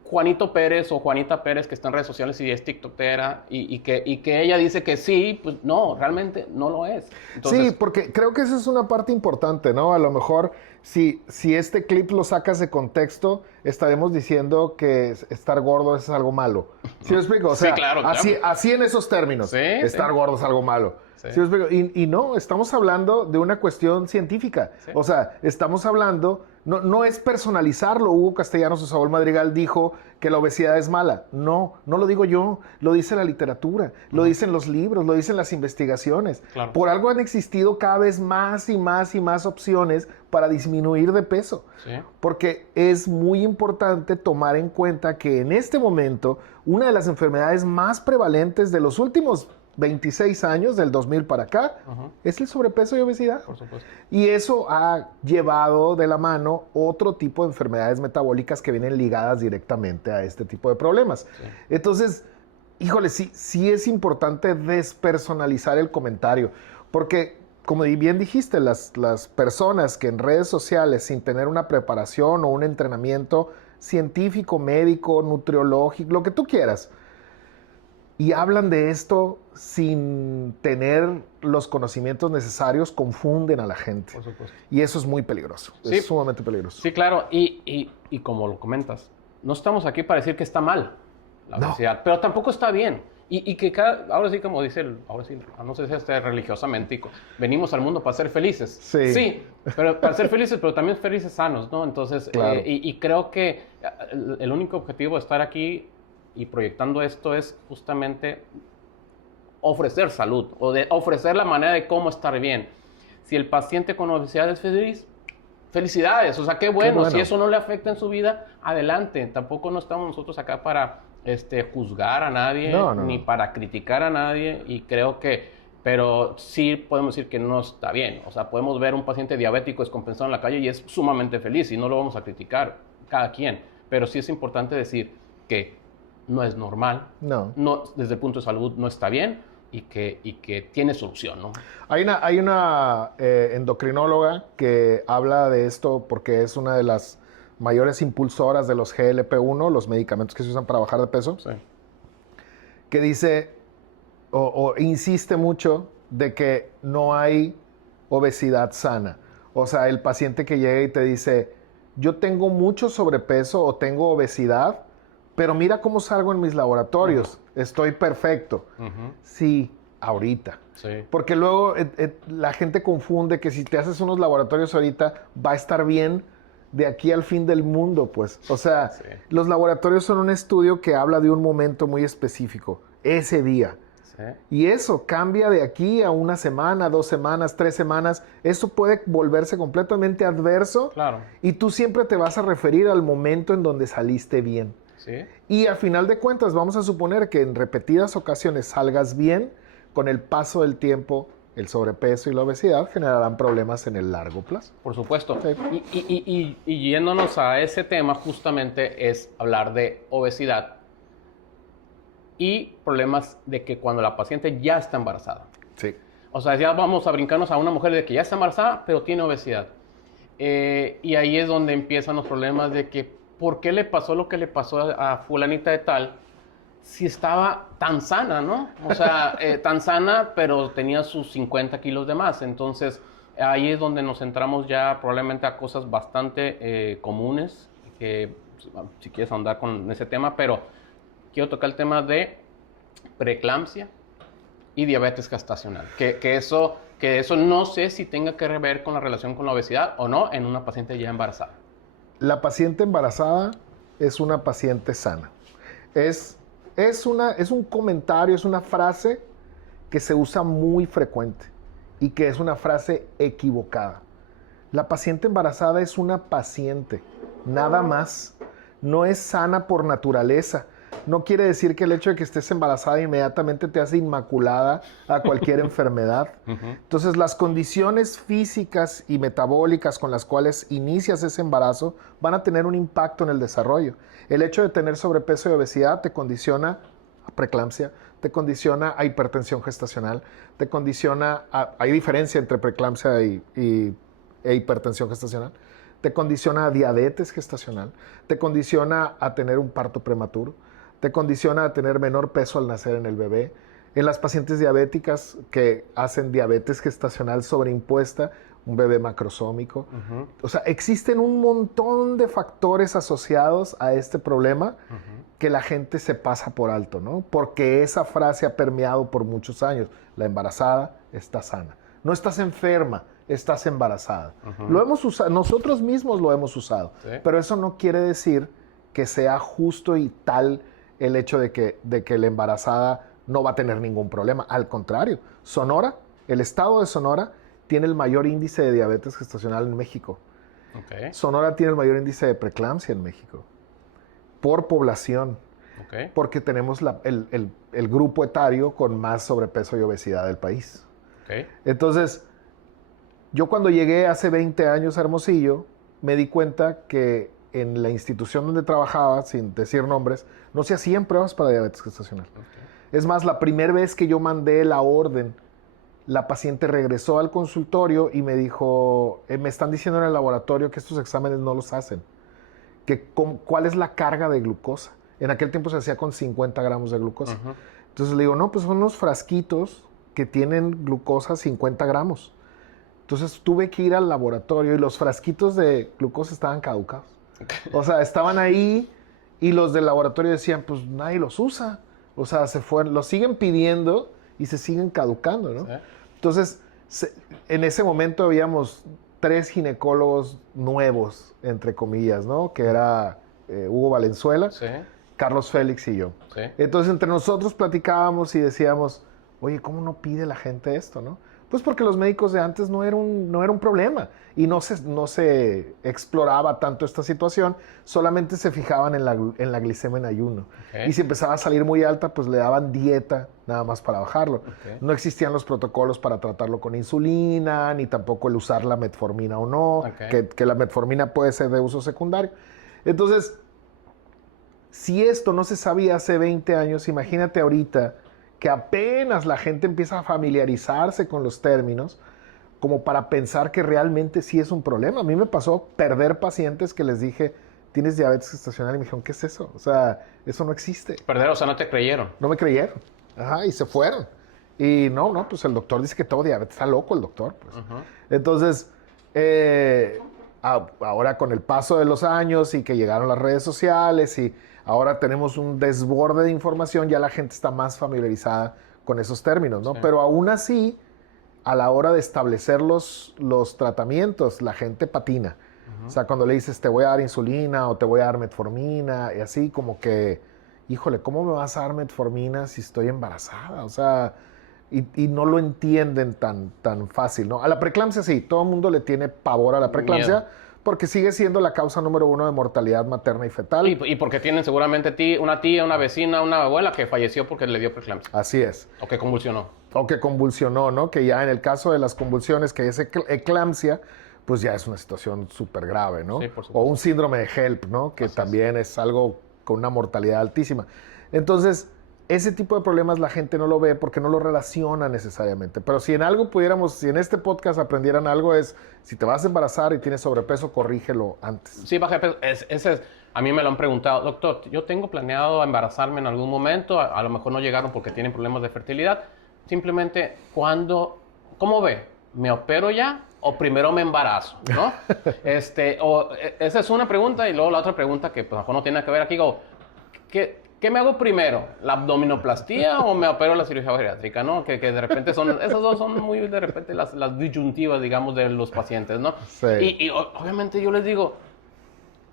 Juanito Pérez o Juanita Pérez, que está en redes sociales y es tiktokera, y que ella dice que sí, pues no, realmente no lo es. Entonces, sí, porque creo que esa es una parte importante, ¿no? A lo mejor si este clip lo sacas de contexto, estaremos diciendo que estar gordo es algo malo. ¿Sí me explico? O sea, sí, claro. Así en esos términos, estar gordo es algo malo. Sí. ¿Sí me explico? Y no, estamos hablando de una cuestión científica. Sí. O sea, estamos hablando No es personalizarlo. Hugo Castellanos o Saúl Madrigal dijo que la obesidad es mala. No lo digo yo, lo dice la literatura, lo dicen los libros, lo dicen las investigaciones. Claro. Por algo han existido cada vez más y más y más opciones para disminuir de peso. Sí. Porque es muy importante tomar en cuenta que en este momento una de las enfermedades más prevalentes de los últimos 26 años, del 2000 para acá, es el sobrepeso y obesidad. Por supuesto. Y eso ha llevado de la mano otro tipo de enfermedades metabólicas que vienen ligadas directamente a este tipo de problemas. Sí. Entonces, híjole, sí es importante despersonalizar el comentario, porque, como bien dijiste, las personas que en redes sociales, sin tener una preparación o un entrenamiento científico, médico, nutriológico, lo que tú quieras, y hablan de esto sin tener los conocimientos necesarios, confunden a la gente. Por supuesto. Y eso es muy peligroso, Sí. es sumamente peligroso. Sí, claro, y como lo comentas, no estamos aquí para decir que está mal la obesidad, pero tampoco está bien. Y que ahora sí, como dice, ahora sí, no sé si religiosamente, venimos al mundo para ser felices. Sí. Pero para ser felices, pero también felices sanos, ¿no? Entonces, claro. y creo que el único objetivo de estar aquí y proyectando esto es justamente ofrecer salud o de ofrecer la manera de cómo estar bien. Si el paciente con obesidad es feliz, felicidades, o sea, qué bueno. Si eso no le afecta en su vida, adelante. Tampoco no estamos nosotros acá para juzgar a nadie, ni para criticar a nadie, y creo que, pero sí podemos decir que no está bien. O sea, podemos ver un paciente diabético descompensado en la calle y es sumamente feliz y no lo vamos a criticar, cada quien. Pero sí es importante decir que no es normal, no, desde el punto de salud no está bien y que tiene solución, ¿no? Hay una endocrinóloga que habla de esto porque es una de las mayores impulsoras de los GLP-1, los medicamentos que se usan para bajar de peso, sí, que dice o insiste mucho de que no hay obesidad sana. O sea, el paciente que llega y te dice, yo tengo mucho sobrepeso o tengo obesidad, pero mira cómo salgo en mis laboratorios, estoy perfecto. Sí, ahorita. Sí. Porque luego la gente confunde que si te haces unos laboratorios ahorita, va a estar bien de aquí al fin del mundo, pues. O sea, los laboratorios son un estudio que habla de un momento muy específico, ese día. Sí. Y eso cambia de aquí a una semana, 2 semanas, 3 semanas. Eso puede volverse completamente adverso. Claro. Y tú siempre te vas a referir al momento en donde saliste bien. ¿Sí? Y al final de cuentas vamos a suponer que en repetidas ocasiones salgas bien, con el paso del tiempo el sobrepeso y la obesidad generarán problemas en el largo plazo. Por supuesto. Sí. Y yéndonos a ese tema justamente es hablar de obesidad y problemas de que cuando la paciente ya está embarazada. Sí. O sea, ya vamos a brincarnos a una mujer de que ya está embarazada pero tiene obesidad. Y ahí es donde empiezan los problemas de que ¿por qué le pasó lo que le pasó a fulanita de tal si estaba tan sana, ¿no? O sea, tan sana, pero tenía sus 50 kilos de más. Entonces, ahí es donde nos centramos ya probablemente a cosas bastante comunes, que si quieres ahondar con ese tema, pero quiero tocar el tema de preeclampsia y diabetes gestacional. Que eso no sé si tenga que ver con la relación con la obesidad o no en una paciente ya embarazada. La paciente embarazada es una paciente sana. Es un comentario, es una frase que se usa muy frecuente y que es una frase equivocada. La paciente embarazada es una paciente, nada más. No es sana por naturaleza. No quiere decir que el hecho de que estés embarazada inmediatamente te hace inmaculada a cualquier enfermedad. Entonces, las condiciones físicas y metabólicas con las cuales inicias ese embarazo van a tener un impacto en el desarrollo. El hecho de tener sobrepeso y obesidad te condiciona a preeclampsia, te condiciona a hipertensión gestacional, te condiciona hay diferencia entre preeclampsia e hipertensión gestacional, te condiciona a diabetes gestacional, te condiciona a tener un parto prematuro, te condiciona a tener menor peso al nacer en el bebé. En las pacientes diabéticas que hacen diabetes gestacional sobreimpuesta, un bebé macrosómico. O sea, existen un montón de factores asociados a este problema que la gente se pasa por alto, ¿no? Porque esa frase ha permeado por muchos años. La embarazada está sana. No estás enferma, estás embarazada. Lo hemos usado, nosotros mismos lo hemos usado, Sí. pero eso no quiere decir que sea justo y tal el hecho de que la embarazada no va a tener ningún problema. Al contrario, Sonora, el estado de Sonora, tiene el mayor índice de diabetes gestacional en México. Ok, Sonora tiene el mayor índice de preeclampsia en México, por población, ok. porque tenemos el grupo etario con más sobrepeso y obesidad del país. Ok. Entonces, yo cuando llegué hace 20 años a Hermosillo, me di cuenta que en la institución donde trabajaba, sin decir nombres, no se hacían pruebas para diabetes gestacional. Es más, la primera vez que yo mandé la orden, la paciente regresó al consultorio y me dijo, me están diciendo en el laboratorio que estos exámenes no los hacen. ¿Cuál es la carga de glucosa? En aquel tiempo se hacía con 50 gramos de glucosa. Entonces le digo, no, pues son unos frasquitos que tienen glucosa 50 gramos. Entonces tuve que ir al laboratorio y los frasquitos de glucosa estaban caducados. O sea, estaban ahí y los del laboratorio decían, pues nadie los usa. O sea, se fueron, los siguen pidiendo y se siguen caducando, ¿no? Sí. Entonces, en ese momento habíamos 3 ginecólogos nuevos, entre comillas, ¿no? Que era Hugo Valenzuela, Sí. Carlos Félix y yo. Sí. Entonces, entre nosotros platicábamos y decíamos, oye, ¿cómo no pide la gente esto, no? Pues porque los médicos de antes no era un problema y no se exploraba tanto esta situación, solamente se fijaban en la glicemia en ayuno. Ok. Y si empezaba a salir muy alta, pues le daban dieta nada más para bajarlo. Ok. No existían los protocolos para tratarlo con insulina, ni tampoco el usar la metformina o no, Ok. que la metformina puede ser de uso secundario. Entonces, si esto no se sabía hace 20 años, imagínate ahorita que apenas la gente empieza a familiarizarse con los términos, como para pensar que realmente sí es un problema. A mí me pasó perder pacientes que les dije, tienes diabetes gestacional, y me dijeron, ¿qué es eso? O sea, eso no existe. Perder, o sea, no te creyeron. No me creyeron. Ajá, y se fueron. Y no, pues el doctor dice que todo diabetes, está loco el doctor. Pues. Entonces, ahora con el paso de los años y que llegaron las redes sociales y ahora tenemos un desborde de información, ya la gente está más familiarizada con esos términos, ¿no? Sí. Pero aún así, a la hora de establecer los tratamientos, la gente patina. O sea, cuando le dices, te voy a dar insulina o te voy a dar metformina, y así como que, híjole, ¿cómo me vas a dar metformina si estoy embarazada? O sea, y no lo entienden tan fácil, ¿no? A la preeclampsia sí, todo el mundo le tiene pavor a la preeclampsia, Miedo. porque sigue siendo la causa número 1 de mortalidad materna y fetal. Y porque tienen seguramente una tía, una vecina, una abuela que falleció porque le dio preeclampsia. Así es. O que convulsionó. O que convulsionó, ¿no? Que ya en el caso de las convulsiones, que es eclampsia, pues ya es una situación súper grave, ¿no? Sí, por supuesto. O un síndrome de HELP, ¿no? Que Así también es algo con una mortalidad altísima. Entonces, ese tipo de problemas la gente no lo ve porque no lo relaciona necesariamente. Pero si en algo pudiéramos, si en este podcast aprendieran algo es, si te vas a embarazar y tienes sobrepeso, corrígelo antes. Sí, baja de peso. A mí me lo han preguntado, doctor, yo tengo planeado embarazarme en algún momento, a lo mejor no llegaron porque tienen problemas de fertilidad. Simplemente, ¿cómo ve? ¿Me opero ya o primero me embarazo? ¿No? Esa es una pregunta y luego la otra pregunta que pues, a lo mejor no tiene que ver aquí, digo, ¿qué me hago primero? ¿La abdominoplastía o me opero la cirugía bariátrica? ¿No? Que de repente esas dos son muy de repente las disyuntivas, digamos, de los pacientes, ¿no? Sí. Y obviamente yo les digo,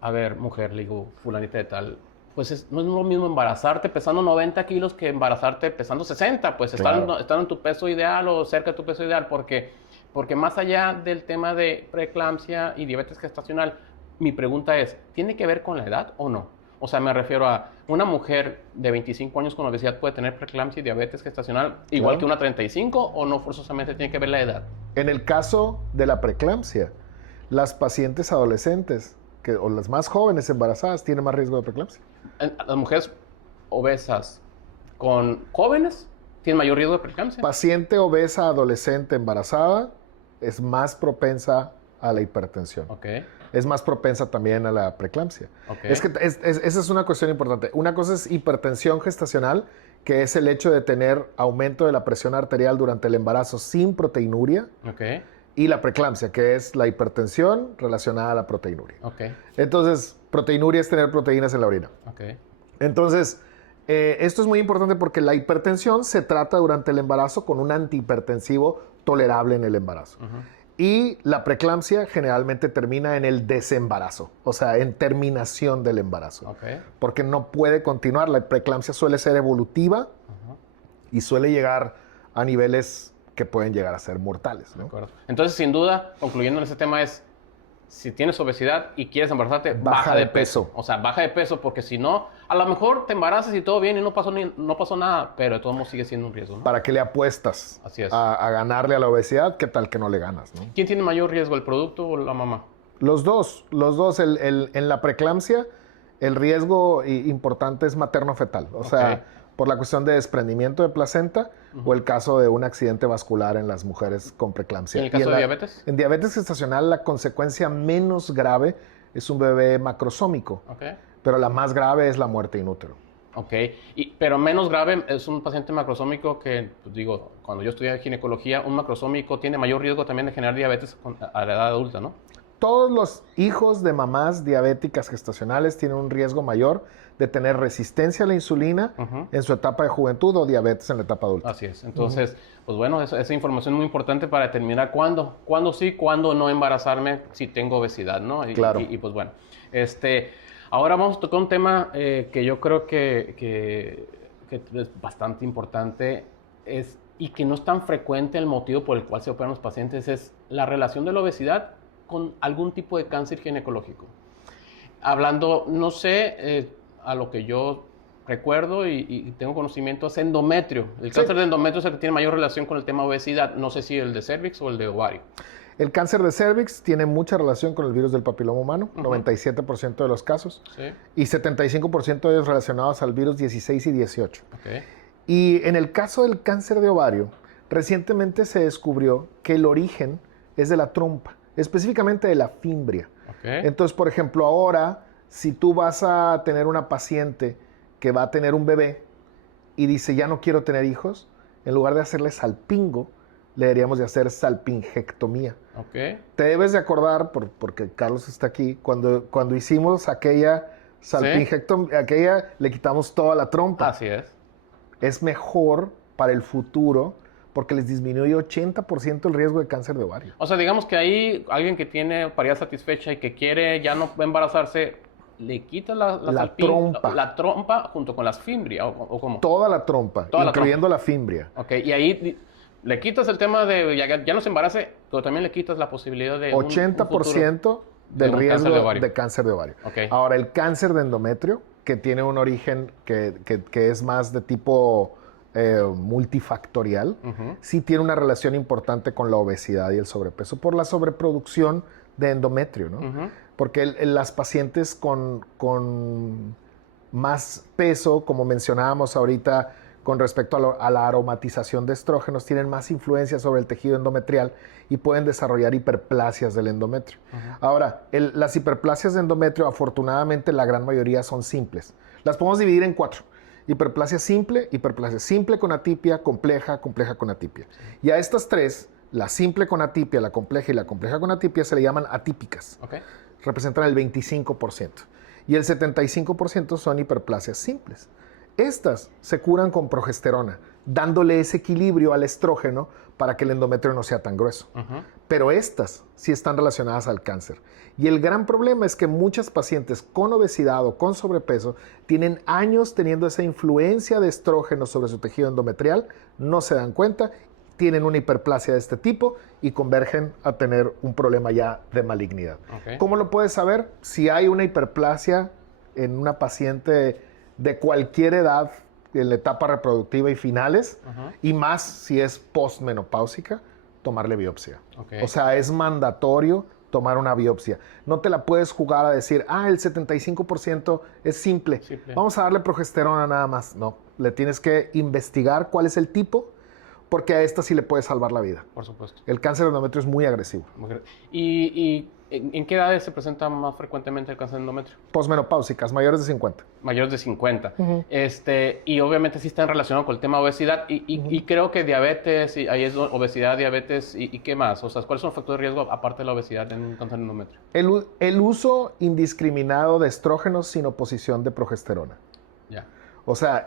a ver, mujer, le digo, fulanita de tal, pues no es lo mismo embarazarte pesando 90 kilos que embarazarte pesando 60, pues Claro. estar en tu peso ideal o cerca de tu peso ideal, porque más allá del tema de preeclampsia y diabetes gestacional, mi pregunta es, ¿tiene que ver con la edad o no? O sea, me refiero a una mujer de 25 años con obesidad puede tener preeclampsia y diabetes gestacional igual Claro. que una 35 o no forzosamente tiene que ver la edad. En el caso de la preeclampsia, las pacientes adolescentes o las más jóvenes embarazadas tienen más riesgo de preeclampsia. Las mujeres obesas con jóvenes tienen mayor riesgo de preeclampsia. Paciente obesa adolescente embarazada es más propensa a la hipertensión. Ok, Es más propensa también a la preeclampsia. ok. Es que esa es una cuestión importante. Una cosa es hipertensión gestacional, que es el hecho de tener aumento de la presión arterial durante el embarazo sin proteinuria, Ok, y la preeclampsia, que es la hipertensión relacionada a la proteinuria. ok, Entonces, proteinuria es tener proteínas en la orina. ok. Entonces, esto es muy importante porque la hipertensión se trata durante el embarazo con un antihipertensivo tolerable en el embarazo. Y la preeclampsia generalmente termina en el desembarazo, o sea, en terminación del embarazo. Okay. Porque no puede continuar. La preeclampsia suele ser evolutiva y suele llegar a niveles que pueden llegar a ser mortales, ¿no? De acuerdo. Entonces, sin duda, concluyendo en este tema es, si tienes obesidad y quieres embarazarte, baja de peso. O sea, baja de peso porque si no, a lo mejor te embarazas y todo bien y no pasó nada, pero de todos modos sigue siendo un riesgo, ¿no? ¿Para qué le apuestas? Así es. A ganarle a la obesidad? ¿Qué tal que no le ganas, no? ¿Quién tiene mayor riesgo, el producto o la mamá? Los dos. En la preeclampsia, el riesgo importante es materno-fetal. O sea, por la cuestión de desprendimiento de placenta o el caso de un accidente vascular en las mujeres con preeclampsia. ¿Y en el caso de diabetes? En diabetes gestacional, la consecuencia menos grave es un bebé macrosómico. Pero la más grave es la muerte in útero. Pero menos grave es un paciente macrosómico que, pues digo, cuando yo estudié ginecología, un macrosómico tiene mayor riesgo también de generar diabetes a la edad adulta, ¿no? Todos los hijos de mamás diabéticas gestacionales tienen un riesgo mayor de tener resistencia a la insulina en su etapa de juventud o diabetes en la etapa adulta. Así es. Entonces, pues bueno, esa información es muy importante para determinar cuándo sí, cuándo no embarazarme si tengo obesidad, ¿no? Claro. Y pues bueno, ahora vamos a tocar un tema que yo creo que es bastante importante y que no es tan frecuente el motivo por el cual se operan los pacientes, es la relación de la obesidad con algún tipo de cáncer ginecológico. Hablando, no sé, a lo que yo recuerdo y tengo conocimiento, es endometrio. El cáncer de endometrio es el que tiene mayor relación con el tema obesidad. No sé si el de cervix o el de ovario. El cáncer de cervix tiene mucha relación con el virus del papiloma humano, 97% de los casos, y 75% de ellos relacionados al virus 16 y 18. Y en el caso del cáncer de ovario, recientemente se descubrió que el origen es de la trompa, específicamente de la fimbria. Entonces, por ejemplo, ahora, si tú vas a tener una paciente que va a tener un bebé y dice, ya no quiero tener hijos, en lugar de hacerle salpingo, le deberíamos de hacer salpingectomía. Te debes de acordar, porque Carlos está aquí, cuando hicimos aquella salpingectomía, aquella le quitamos toda la trompa. Así es. Es mejor para el futuro porque les disminuye 80% el riesgo de cáncer de ovario. O sea, digamos que ahí alguien que tiene paridad satisfecha y que quiere ya no embarazarse, le quita la trompa junto con las fimbrias, ¿o cómo? Toda la trompa, incluyendo la fimbria. Y ahí le quitas el tema de ya no se embarace, pero también le quitas la posibilidad de 80% del riesgo de cáncer de ovario. Ahora, el cáncer de endometrio, que tiene un origen que es más de tipo multifactorial, sí tiene una relación importante con la obesidad y el sobrepeso por la sobreproducción de endometrio, ¿no? Porque las pacientes con más peso, como mencionábamos ahorita, con respecto a la aromatización de estrógenos, tienen más influencia sobre el tejido endometrial y pueden desarrollar hiperplasias del endometrio. Ahora, las hiperplasias de endometrio, afortunadamente, la gran mayoría son simples. Las podemos dividir en 4. Hiperplasia simple con atipia, compleja con atipia. Y a estas 3, la simple con atipia, la compleja y la compleja con atipia, se le llaman atípicas. Representan el 25%. Y el 75% son hiperplasias simples. Estas se curan con progesterona, dándole ese equilibrio al estrógeno para que el endometrio no sea tan grueso. Pero estas sí están relacionadas al cáncer. Y el gran problema es que muchas pacientes con obesidad o con sobrepeso tienen años teniendo esa influencia de estrógeno sobre su tejido endometrial, no se dan cuenta, tienen una hiperplasia de este tipo y convergen a tener un problema ya de malignidad. ¿Cómo lo puedes saber? Si hay una hiperplasia en una paciente de cualquier edad, en la etapa reproductiva y finales, y más si es postmenopáusica, tomarle biopsia. O sea, es mandatorio tomar una biopsia. No te la puedes jugar a decir, el 75% es simple. Vamos a darle progesterona nada más. No, le tienes que investigar cuál es el tipo, porque a esta sí le puede salvar la vida. Por supuesto. El cáncer de endometrio es muy agresivo. ¿Y en qué edades se presenta más frecuentemente el cáncer de endometrio? Posmenopáusicas, mayores de 50. Mayores de 50. Y obviamente sí están relacionados con el tema de obesidad. Y creo que diabetes, ahí es obesidad, diabetes, ¿y qué más? O sea, ¿cuáles son los factores de riesgo aparte de la obesidad en un cáncer de endometrio? El uso indiscriminado de estrógenos sin oposición de progesterona. O sea,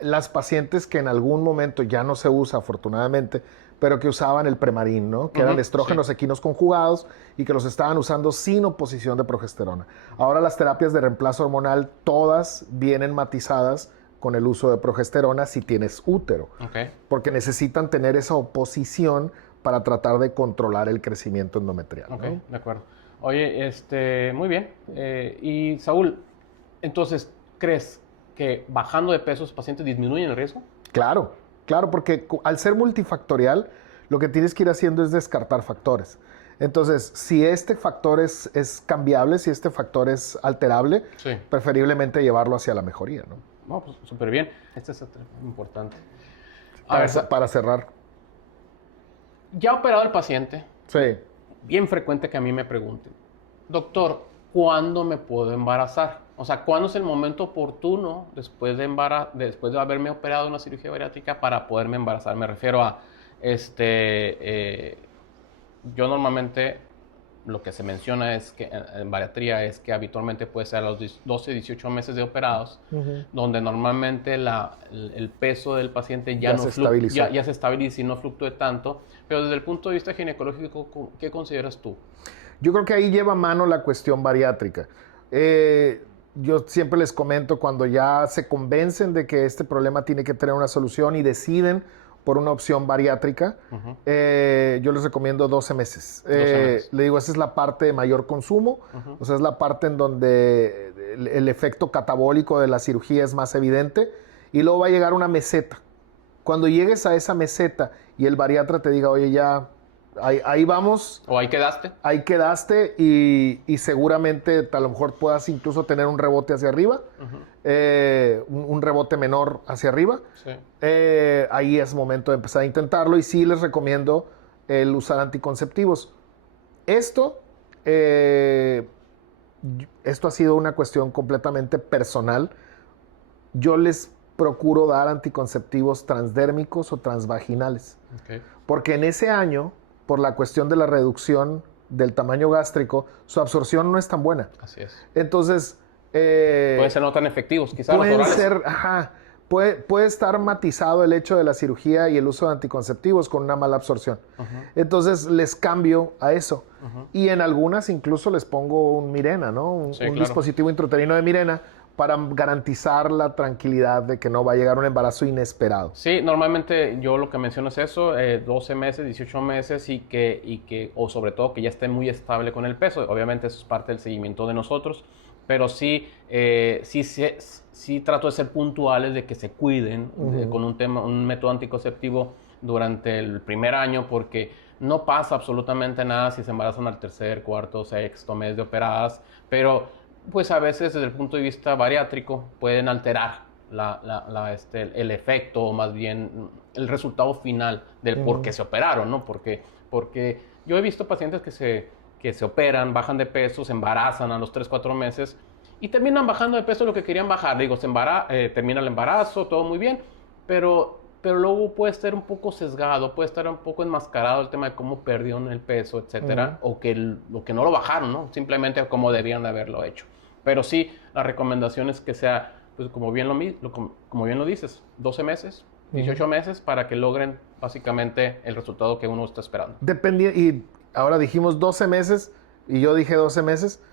las pacientes que en algún momento ya no se usa, afortunadamente, pero que usaban el Premarin, ¿no? Que eran estrógenos equinos conjugados y que los estaban usando sin oposición de progesterona. Ahora las terapias de reemplazo hormonal todas vienen matizadas con el uso de progesterona si tienes útero. Porque necesitan tener esa oposición para tratar de controlar el crecimiento endometrial, ¿no? De acuerdo. Oye, muy bien. Y Saúl, entonces, ¿crees que bajando de peso los pacientes disminuyen el riesgo? Claro, porque al ser multifactorial, lo que tienes que ir haciendo es descartar factores. Entonces, si este factor es cambiable, si este factor es alterable, preferiblemente llevarlo hacia la mejoría, ¿no? No, pues súper bien. Este es importante. Para cerrar. Ya operado el paciente. Sí. Bien frecuente que a mí me pregunten, doctor, ¿cuándo me puedo embarazar? O sea, ¿cuándo es el momento oportuno después de haberme operado una cirugía bariátrica para poderme embarazar? Me refiero a, yo normalmente lo que se menciona es que en bariatría es que habitualmente puede ser a los 12, 18 meses de operados, donde normalmente el peso del paciente ya se estabiliza y no fluctúe tanto. Pero desde el punto de vista ginecológico, ¿qué consideras tú? Yo creo que ahí lleva mano la cuestión bariátrica. Yo siempre les comento, cuando ya se convencen de que este problema tiene que tener una solución y deciden por una opción bariátrica, yo les recomiendo 12 meses. 12 meses. Le digo, esa es la parte de mayor consumo, o sea, es la parte en donde el efecto catabólico de la cirugía es más evidente, y luego va a llegar una meseta. Cuando llegues a esa meseta y el bariatra te diga, oye, ya, ahí vamos. O ahí quedaste. Ahí quedaste y seguramente a lo mejor puedas incluso tener un rebote hacia arriba, un rebote menor hacia arriba. Sí. Ahí es momento de empezar a intentarlo y sí les recomiendo el usar anticonceptivos. Esto ha sido una cuestión completamente personal. Yo les procuro dar anticonceptivos transdérmicos o transvaginales. Porque en ese año, por la cuestión de la reducción del tamaño gástrico, su absorción no es tan buena. Así es. Entonces... pueden ser no tan efectivos, quizás los orales. Puede estar matizado el hecho de la cirugía y el uso de anticonceptivos con una mala absorción. Entonces les cambio a eso. Y en algunas incluso les pongo un Mirena, ¿no? Un dispositivo intrauterino de Mirena, para garantizar la tranquilidad de que no va a llegar un embarazo inesperado. Sí, normalmente yo lo que menciono es eso, 12 meses, 18 meses o sobre todo que ya esté muy estable con el peso. Obviamente eso es parte del seguimiento de nosotros, pero sí trato de ser puntuales de que se cuiden con un método anticonceptivo durante el primer año, porque no pasa absolutamente nada si se embarazan al tercer, cuarto, sexto mes de operadas, pero pues a veces desde el punto de vista bariátrico pueden alterar el efecto, o más bien el resultado final del por qué se operaron, ¿no? Porque yo he visto pacientes que se operan, bajan de peso, se embarazan a los 3, 4 meses y terminan bajando de peso lo que querían bajar. Digo, termina el embarazo, todo muy bien, pero luego puede estar un poco sesgado, puede estar un poco enmascarado el tema de cómo perdieron el peso, etcétera, o que no lo bajaron, ¿no? Simplemente como debían de haberlo hecho. Pero sí, la recomendación es que sea, pues como bien lo dices, 12 meses, 18 meses para que logren básicamente el resultado que uno está esperando. Y ahora dijimos 12 meses y yo dije 12 meses,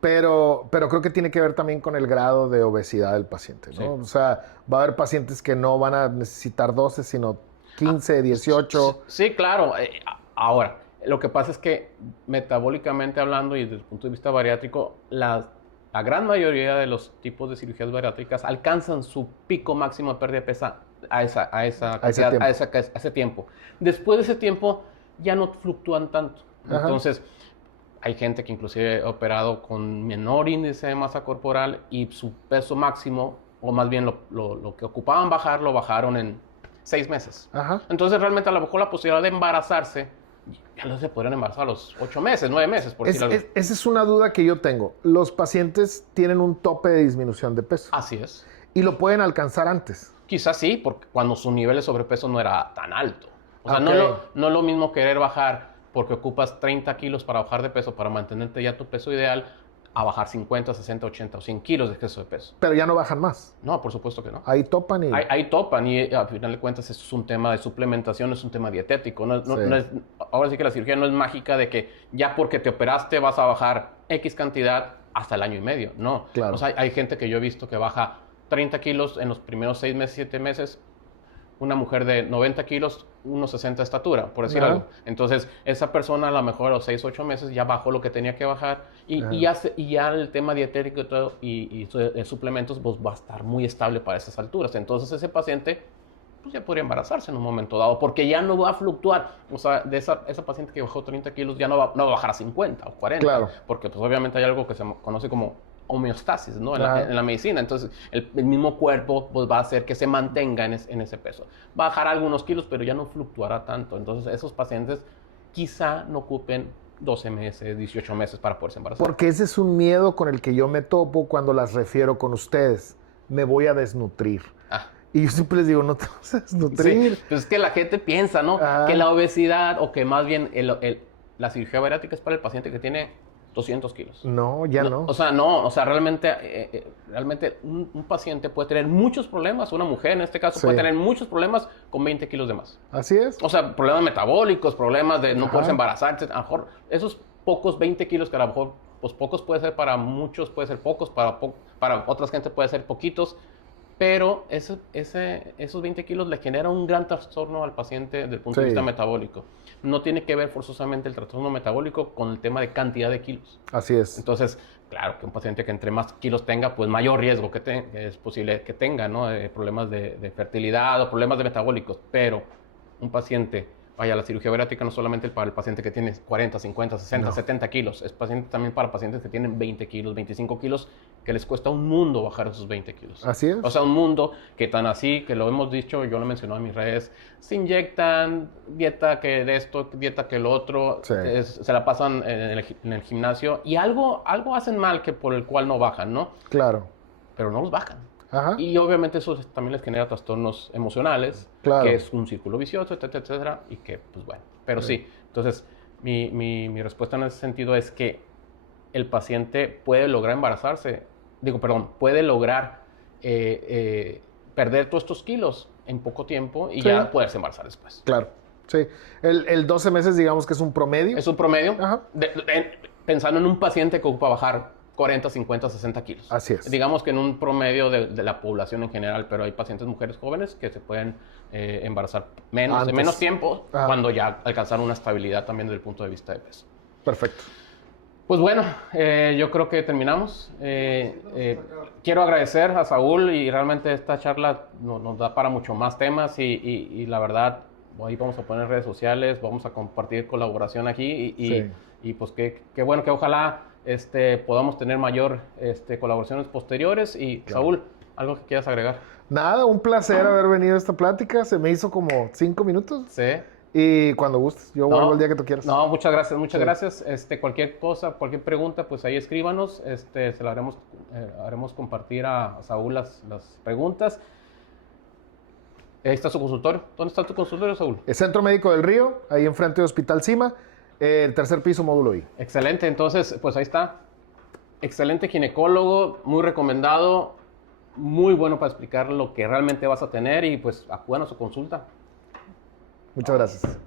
pero creo que tiene que ver también con el grado de obesidad del paciente, ¿no? Sí. O sea, va a haber pacientes que no van a necesitar 12, sino 15, 18. Sí, claro. Ahora, lo que pasa es que metabólicamente hablando y desde el punto de vista bariátrico, la gran mayoría de los tipos de cirugías bariátricas alcanzan su pico máximo de pérdida de peso a ese tiempo. Después de ese tiempo ya no fluctúan tanto. Entonces, hay gente que inclusive ha operado con menor índice de masa corporal y su peso máximo, o más bien lo que ocupaban bajar, lo bajaron en 6 meses. Entonces, realmente a lo mejor la posibilidad de embarazarse ya no se podrían embarazar a los 8 meses, 9 meses, por decirlo así. Esa es una duda que yo tengo. Los pacientes tienen un tope de disminución de peso. Así es. ¿Y lo pueden alcanzar antes? Quizás sí, porque cuando su nivel de sobrepeso no era tan alto. O sea, no es lo mismo querer bajar porque ocupas 30 kilos para bajar de peso, para mantenerte ya tu peso ideal, a bajar 50, 60, 80 o 100 kilos de exceso de peso. Pero ya no bajan más. No, por supuesto que no. Ahí topan y... Ahí topan y al final de cuentas esto es un tema de suplementación, es un tema dietético. Ahora sí que la cirugía no es mágica de que ya porque te operaste vas a bajar X cantidad hasta el año y medio. No. Claro. O sea, hay gente que yo he visto que baja 30 kilos en los primeros 6 meses, 7 meses. Una mujer de 90 kilos, unos 60 de estatura, por decir algo. Entonces, esa persona a lo mejor a los 6, 8 meses ya bajó lo que tenía que bajar y ya el tema dietético y todo, y de suplementos pues, va a estar muy estable para esas alturas. Entonces, ese paciente pues, ya podría embarazarse en un momento dado porque ya no va a fluctuar. O sea, de esa paciente que bajó 30 kilos ya no va a bajar a 50 o 40. Claro. Porque pues, obviamente hay algo que se conoce como homeostasis, ¿no? En la medicina. Entonces, el mismo cuerpo pues, va a hacer que se mantenga en ese peso. Va a bajar algunos kilos, pero ya no fluctuará tanto. Entonces, esos pacientes quizá no ocupen 12 meses, 18 meses para poderse embarazar. Porque ese es un miedo con el que yo me topo cuando las refiero con ustedes. Me voy a desnutrir. Y yo siempre les digo, no te vas a desnutrir. Sí, pues es que la gente piensa, ¿no? Que la obesidad o que más bien la cirugía bariátrica es para el paciente que tiene 200 kilos. No, ya no. O sea, realmente un paciente puede tener muchos problemas, una mujer en este caso puede tener muchos problemas con 20 kilos de más. Así es. O sea, problemas metabólicos, problemas de no poderse embarazarse. A lo mejor esos pocos 20 kilos que a lo mejor, pues pocos puede ser para muchos, puede ser pocos, para otras gente puede ser poquitos. Pero esos 20 kilos le generan un gran trastorno al paciente desde el punto de vista metabólico. No tiene que ver forzosamente el trastorno metabólico con el tema de cantidad de kilos. Así es. Entonces, claro, que un paciente que entre más kilos tenga, pues mayor riesgo es posible que tenga, ¿no? Problemas de fertilidad o problemas de metabólicos. Pero un paciente, vaya, la cirugía bariátrica no solamente para el paciente que tiene 40, 50, 60, 70 kilos. Es paciente también para pacientes que tienen 20 kilos, 25 kilos, que les cuesta un mundo bajar esos 20 kilos. Así es. O sea, un mundo que tan así, que lo hemos dicho, yo lo he mencionado en mis redes, se inyectan dieta que de esto, dieta que lo otro, se la pasan en el gimnasio y algo hacen mal que por el cual no bajan, ¿no? Claro. Pero no los bajan. Y obviamente eso también les genera trastornos emocionales, que es un círculo vicioso, etcétera, etcétera, y que, pues bueno, pero sí. Entonces, mi respuesta en ese sentido es que el paciente puede lograr embarazarse, puede lograr perder todos estos kilos en poco tiempo y ya poderse embarazar después. Claro, sí. El 12 meses, digamos que es un promedio. Es un promedio, pensando en un paciente que ocupa bajar 40, 50, 60 kilos. Así es. Digamos que en un promedio de la población en general, pero hay pacientes mujeres jóvenes que se pueden embarazar en menos tiempo cuando ya alcanzaron una estabilidad también desde el punto de vista de peso. Perfecto. Pues bueno, yo creo que terminamos. Quiero agradecer a Saúl y realmente esta charla nos da para mucho más temas y la verdad, ahí vamos a poner redes sociales, vamos a compartir colaboración aquí y pues qué bueno que ojalá podamos tener mayor colaboraciones posteriores. Y Saúl, ¿algo que quieras agregar? Nada, un placer haber venido a esta plática. Se me hizo como 5 minutos. Sí. Y cuando gustes, yo vuelvo el día que tú quieras. No, muchas gracias. Cualquier cosa, cualquier pregunta, pues ahí escríbanos. Se la haremos compartir a Saúl las preguntas. Ahí está su consultorio. ¿Dónde está tu consultorio, Saúl? El Centro Médico del Río, ahí enfrente de Hospital Cima, el 3er piso, módulo I. Excelente, entonces, pues ahí está. Excelente ginecólogo, muy recomendado, muy bueno para explicar lo que realmente vas a tener y pues acudan a su consulta. Muchas gracias.